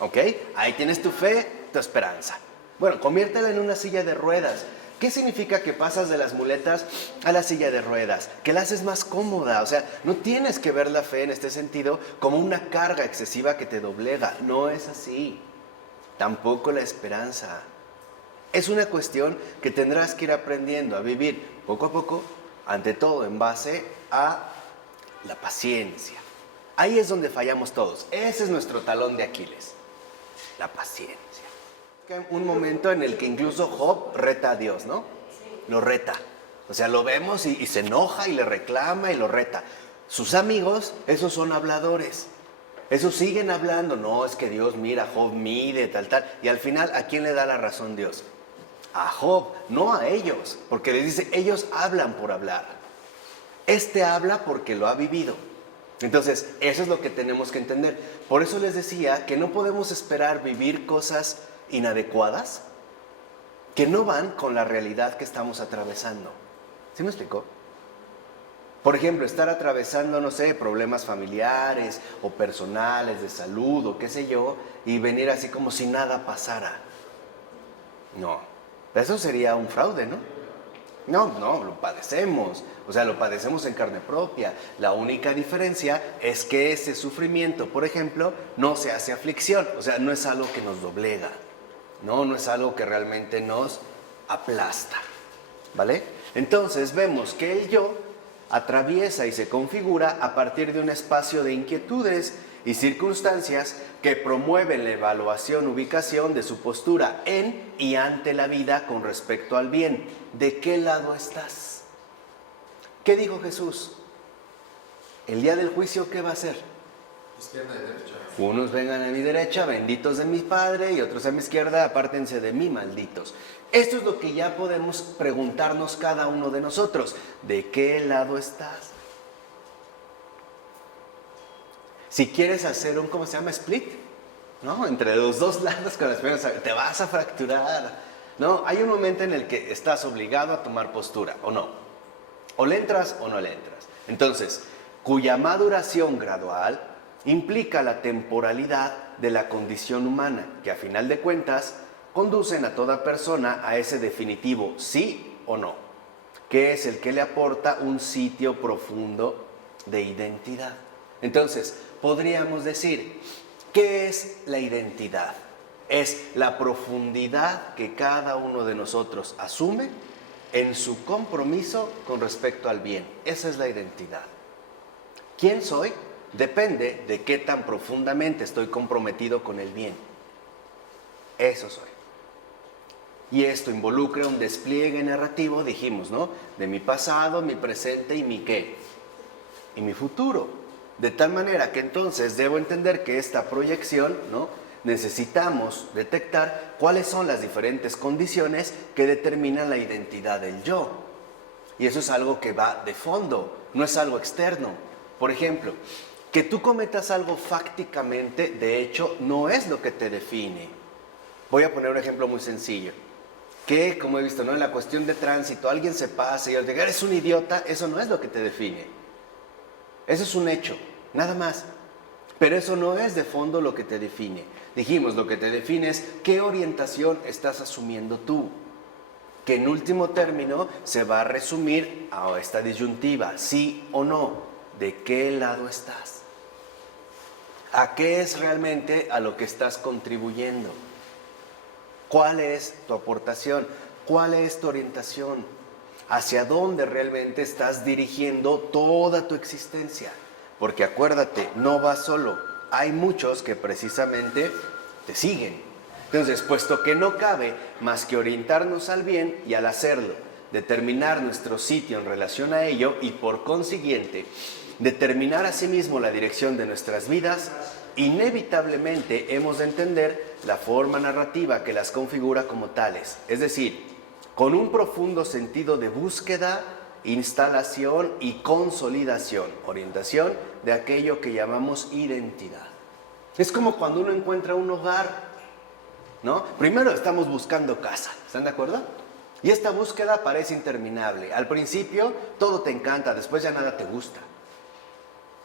¿Ok? Ahí tienes tu fe, tu esperanza. Bueno, conviértela en una silla de ruedas. ¿Qué significa que pasas de las muletas a la silla de ruedas? Que la haces más cómoda. O sea, no tienes que ver la fe en este sentido como una carga excesiva que te doblega. No es así. Tampoco la esperanza. Es una cuestión que tendrás que ir aprendiendo a vivir poco a poco, ante todo en base a la paciencia. Ahí es donde fallamos todos. Ese es nuestro talón de Aquiles. La paciencia. Un momento en el que incluso Job reta a Dios, ¿no? Lo reta. O sea, lo vemos y se enoja y le reclama y lo reta. Sus amigos, esos son habladores. Esos siguen hablando. No, es que Dios mira, Job mide, tal. Y al final, ¿a quién le da la razón Dios? A Job, no a ellos. Porque les dice, ellos hablan por hablar. Este habla porque lo ha vivido. Entonces, eso es lo que tenemos que entender. Por eso les decía que no podemos esperar vivir cosas inadecuadas que no van con la realidad que estamos atravesando. ¿Sí me explicó? Por ejemplo, estar atravesando, no sé, problemas familiares o personales, de salud o qué sé yo, y venir así como si nada pasara. No, eso sería un fraude, ¿no? No, lo padecemos. O sea, lo padecemos en carne propia. La única diferencia es que ese sufrimiento, por ejemplo, no se hace aflicción. O sea, no es algo que nos doblega. No es algo que realmente nos aplasta. ¿Vale? Entonces vemos que el yo atraviesa y se configura a partir de un espacio de inquietudes y circunstancias que promueven la evaluación, ubicación de su postura en y ante la vida con respecto al bien. ¿De qué lado estás? ¿Qué dijo Jesús? El día del juicio, ¿qué va a hacer? Izquierda y derecha. Unos vengan a mi derecha, benditos de mi Padre, y otros a mi izquierda, apártense de mí, malditos. Esto es lo que ya podemos preguntarnos cada uno de nosotros. ¿De qué lado estás? Si quieres hacer un, ¿cómo se llama? Split, ¿no? Entre los dos lados con las piernas, te vas a fracturar, ¿no? Hay un momento en el que estás obligado a tomar postura, ¿o no? O le entras o no le entras. Entonces, cuya maduración gradual implica la temporalidad de la condición humana, que a final de cuentas conducen a toda persona a ese definitivo sí o no, que es el que le aporta un sitio profundo de identidad. Entonces, podríamos decir, ¿qué es la identidad? Es la profundidad que cada uno de nosotros asume en su compromiso con respecto al bien. Esa es la identidad. ¿Quién soy? Depende de qué tan profundamente estoy comprometido con el bien. Eso soy. Y esto involucra un despliegue narrativo, dijimos, ¿no? De mi pasado, mi presente y mi ¿qué? Y mi futuro. De tal manera que entonces debo entender que esta proyección, ¿no? Necesitamos detectar cuáles son las diferentes condiciones que determinan la identidad del yo. Y eso es algo que va de fondo, no es algo externo. Por ejemplo, que tú cometas algo fácticamente, de hecho, no es lo que te define. Voy a poner un ejemplo muy sencillo. Que, como he visto, ¿no? En la cuestión de tránsito, alguien se pasa y al llegar eres un idiota, eso no es lo que te define. Eso es un hecho, nada más. Pero eso no es de fondo lo que te define. Dijimos, lo que te define es qué orientación estás asumiendo tú. Que en último término se va a resumir a esta disyuntiva, sí o no, de qué lado estás. ¿A qué es realmente a lo que estás contribuyendo? ¿Cuál es tu aportación? ¿Cuál es tu orientación? ¿Hacia dónde realmente estás dirigiendo toda tu existencia? Porque acuérdate, no vas solo. Hay muchos que precisamente te siguen. Entonces, puesto que no cabe más que orientarnos al bien y al hacerlo, determinar nuestro sitio en relación a ello y por consiguiente, determinar asimismo la dirección de nuestras vidas, inevitablemente hemos de entender la forma narrativa que las configura como tales. Es decir, con un profundo sentido de búsqueda, instalación y consolidación, orientación de aquello que llamamos identidad. Es como cuando uno encuentra un hogar, ¿no? Primero estamos buscando casa, ¿están de acuerdo? Y esta búsqueda parece interminable. Al principio todo te encanta, después ya nada te gusta.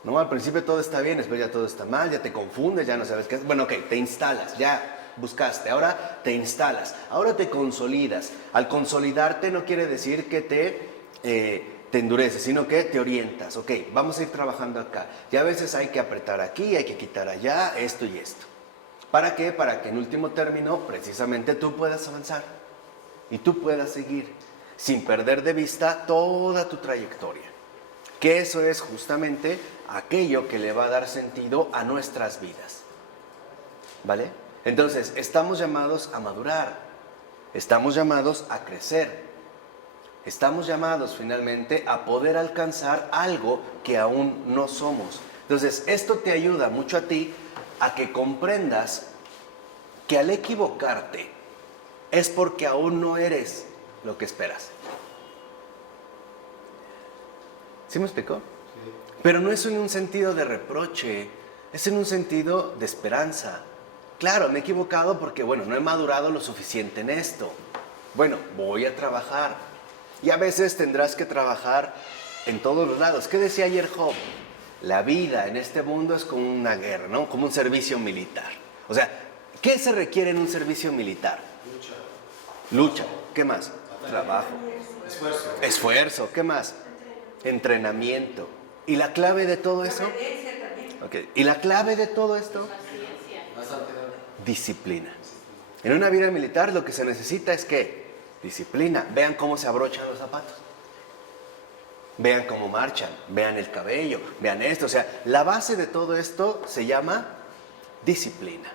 ¿No? Al principio todo está bien, después ya todo está mal, ya te confundes, ya no sabes qué es. Bueno, ok, te instalas, ya buscaste, ahora te instalas, ahora te consolidas. Al consolidarte no quiere decir que te endureces, sino que te orientas. Ok, vamos a ir trabajando acá. Y a veces hay que apretar aquí, hay que quitar allá, esto y esto. ¿Para qué? Para que en último término precisamente tú puedas avanzar y tú puedas seguir sin perder de vista toda tu trayectoria. Que eso es justamente aquello que le va a dar sentido a nuestras vidas. ¿Vale? Entonces, estamos llamados a madurar, estamos llamados a crecer, estamos llamados finalmente a poder alcanzar algo que aún no somos. Entonces, esto te ayuda mucho a ti a que comprendas que al equivocarte es porque aún no eres lo que esperas. ¿Sí me explicó? Sí. Pero no es en un sentido de reproche, es en un sentido de esperanza. Claro, me he equivocado porque, bueno, no he madurado lo suficiente en esto. Bueno, voy a trabajar. Y a veces tendrás que trabajar en todos los lados. ¿Qué decía ayer Job? La vida en este mundo es como una guerra, ¿no? Como un servicio militar. O sea, ¿qué se requiere en un servicio militar? Lucha. ¿Qué más? Trabajo. Esfuerzo. ¿Qué más? Entrenamiento. ¿Y la clave de todo eso? Okay. ¿Y la clave de todo esto? Disciplina. En una vida militar lo que se necesita es ¿qué? Disciplina. Vean cómo se abrochan los zapatos. Vean cómo marchan. Vean el cabello. Vean esto. O sea, la base de todo esto se llama disciplina.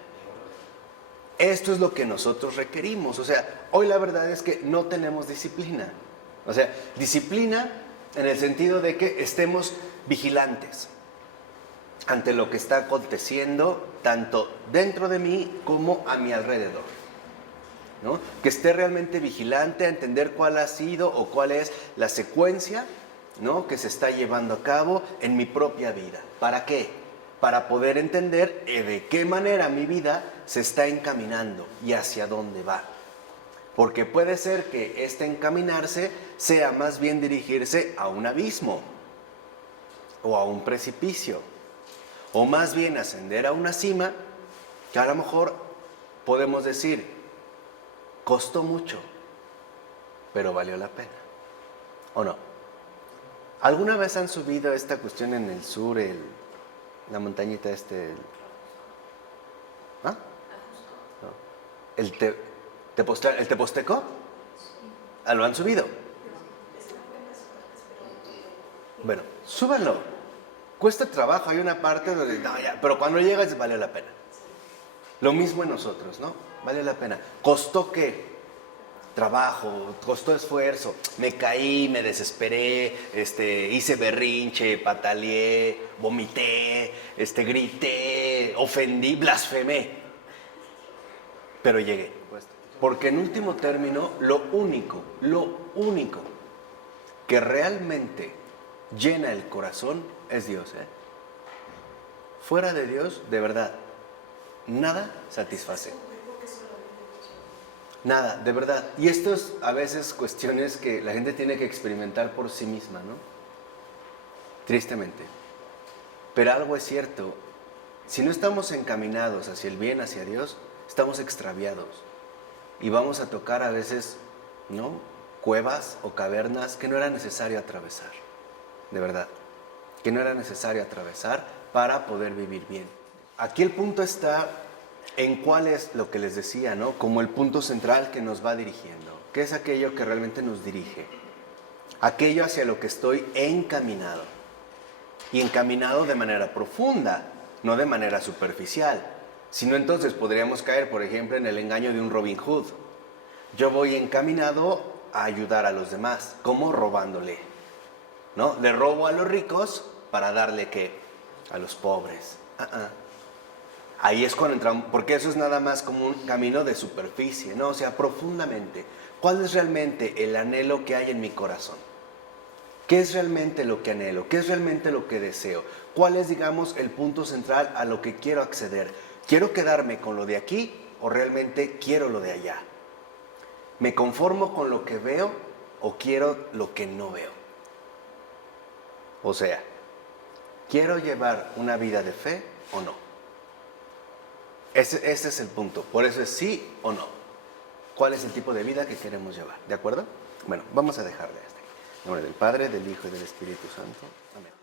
Esto es lo que nosotros requerimos. O sea, hoy la verdad es que no tenemos disciplina. O sea, disciplina en el sentido de que estemos vigilantes ante lo que está aconteciendo tanto dentro de mí como a mi alrededor, ¿no? Que esté realmente vigilante a entender cuál ha sido o cuál es la secuencia, ¿no? Que se está llevando a cabo en mi propia vida. ¿Para qué? Para poder entender de qué manera mi vida se está encaminando y hacia dónde va. Porque puede ser que este encaminarse sea más bien dirigirse a un abismo o a un precipicio, o más bien ascender a una cima que a lo mejor podemos decir, costó mucho, pero valió la pena, ¿o no? ¿Alguna vez han subido esta cuestión en el sur, la montañita ¿ah? No. ¿El Teposteco? ¿Ah, lo han subido? Bueno, súbanlo. Cuesta trabajo, hay una parte donde, no, ya, pero cuando llegas vale la pena. Lo mismo en nosotros, ¿no? Vale la pena. ¿Costó qué? trabajo, costó esfuerzo, me caí, me desesperé, hice berrinche, pataleé, vomité, grité, ofendí, blasfemé. Pero llegué. Porque en último término, lo único que realmente llena el corazón es Dios. Fuera de Dios, de verdad, nada satisface. Nada, de verdad. Y esto es a veces cuestiones que la gente tiene que experimentar por sí misma, ¿no? Tristemente. Pero algo es cierto. Si no estamos encaminados hacia el bien, hacia Dios, estamos extraviados. Y vamos a tocar a veces, ¿no?, cuevas o cavernas que no era necesario atravesar. De verdad. Que no era necesario atravesar para poder vivir bien. Aquí el punto está en cuál es lo que les decía, ¿no? Como el punto central que nos va dirigiendo. ¿Qué es aquello que realmente nos dirige? Aquello hacia lo que estoy encaminado. Y encaminado de manera profunda, no de manera superficial. Si no, entonces podríamos caer, por ejemplo, en el engaño de un Robin Hood. Yo voy encaminado a ayudar a los demás. ¿Cómo? Robándole, ¿no? Le robo a los ricos para darle, ¿qué? A los pobres. Ahí es cuando entramos, porque eso es nada más como un camino de superficie, ¿no? O sea, profundamente. ¿Cuál es realmente el anhelo que hay en mi corazón? ¿Qué es realmente lo que anhelo? ¿Qué es realmente lo que deseo? ¿Cuál es, digamos, el punto central a lo que quiero acceder? ¿Quiero quedarme con lo de aquí o realmente quiero lo de allá? ¿Me conformo con lo que veo o quiero lo que no veo? O sea, ¿quiero llevar una vida de fe o no? Ese es el punto. Por eso es sí o no. ¿Cuál es el tipo de vida que queremos llevar? ¿De acuerdo? Bueno, vamos a dejarle hasta aquí. En nombre del Padre, del Hijo y del Espíritu Santo. Amén.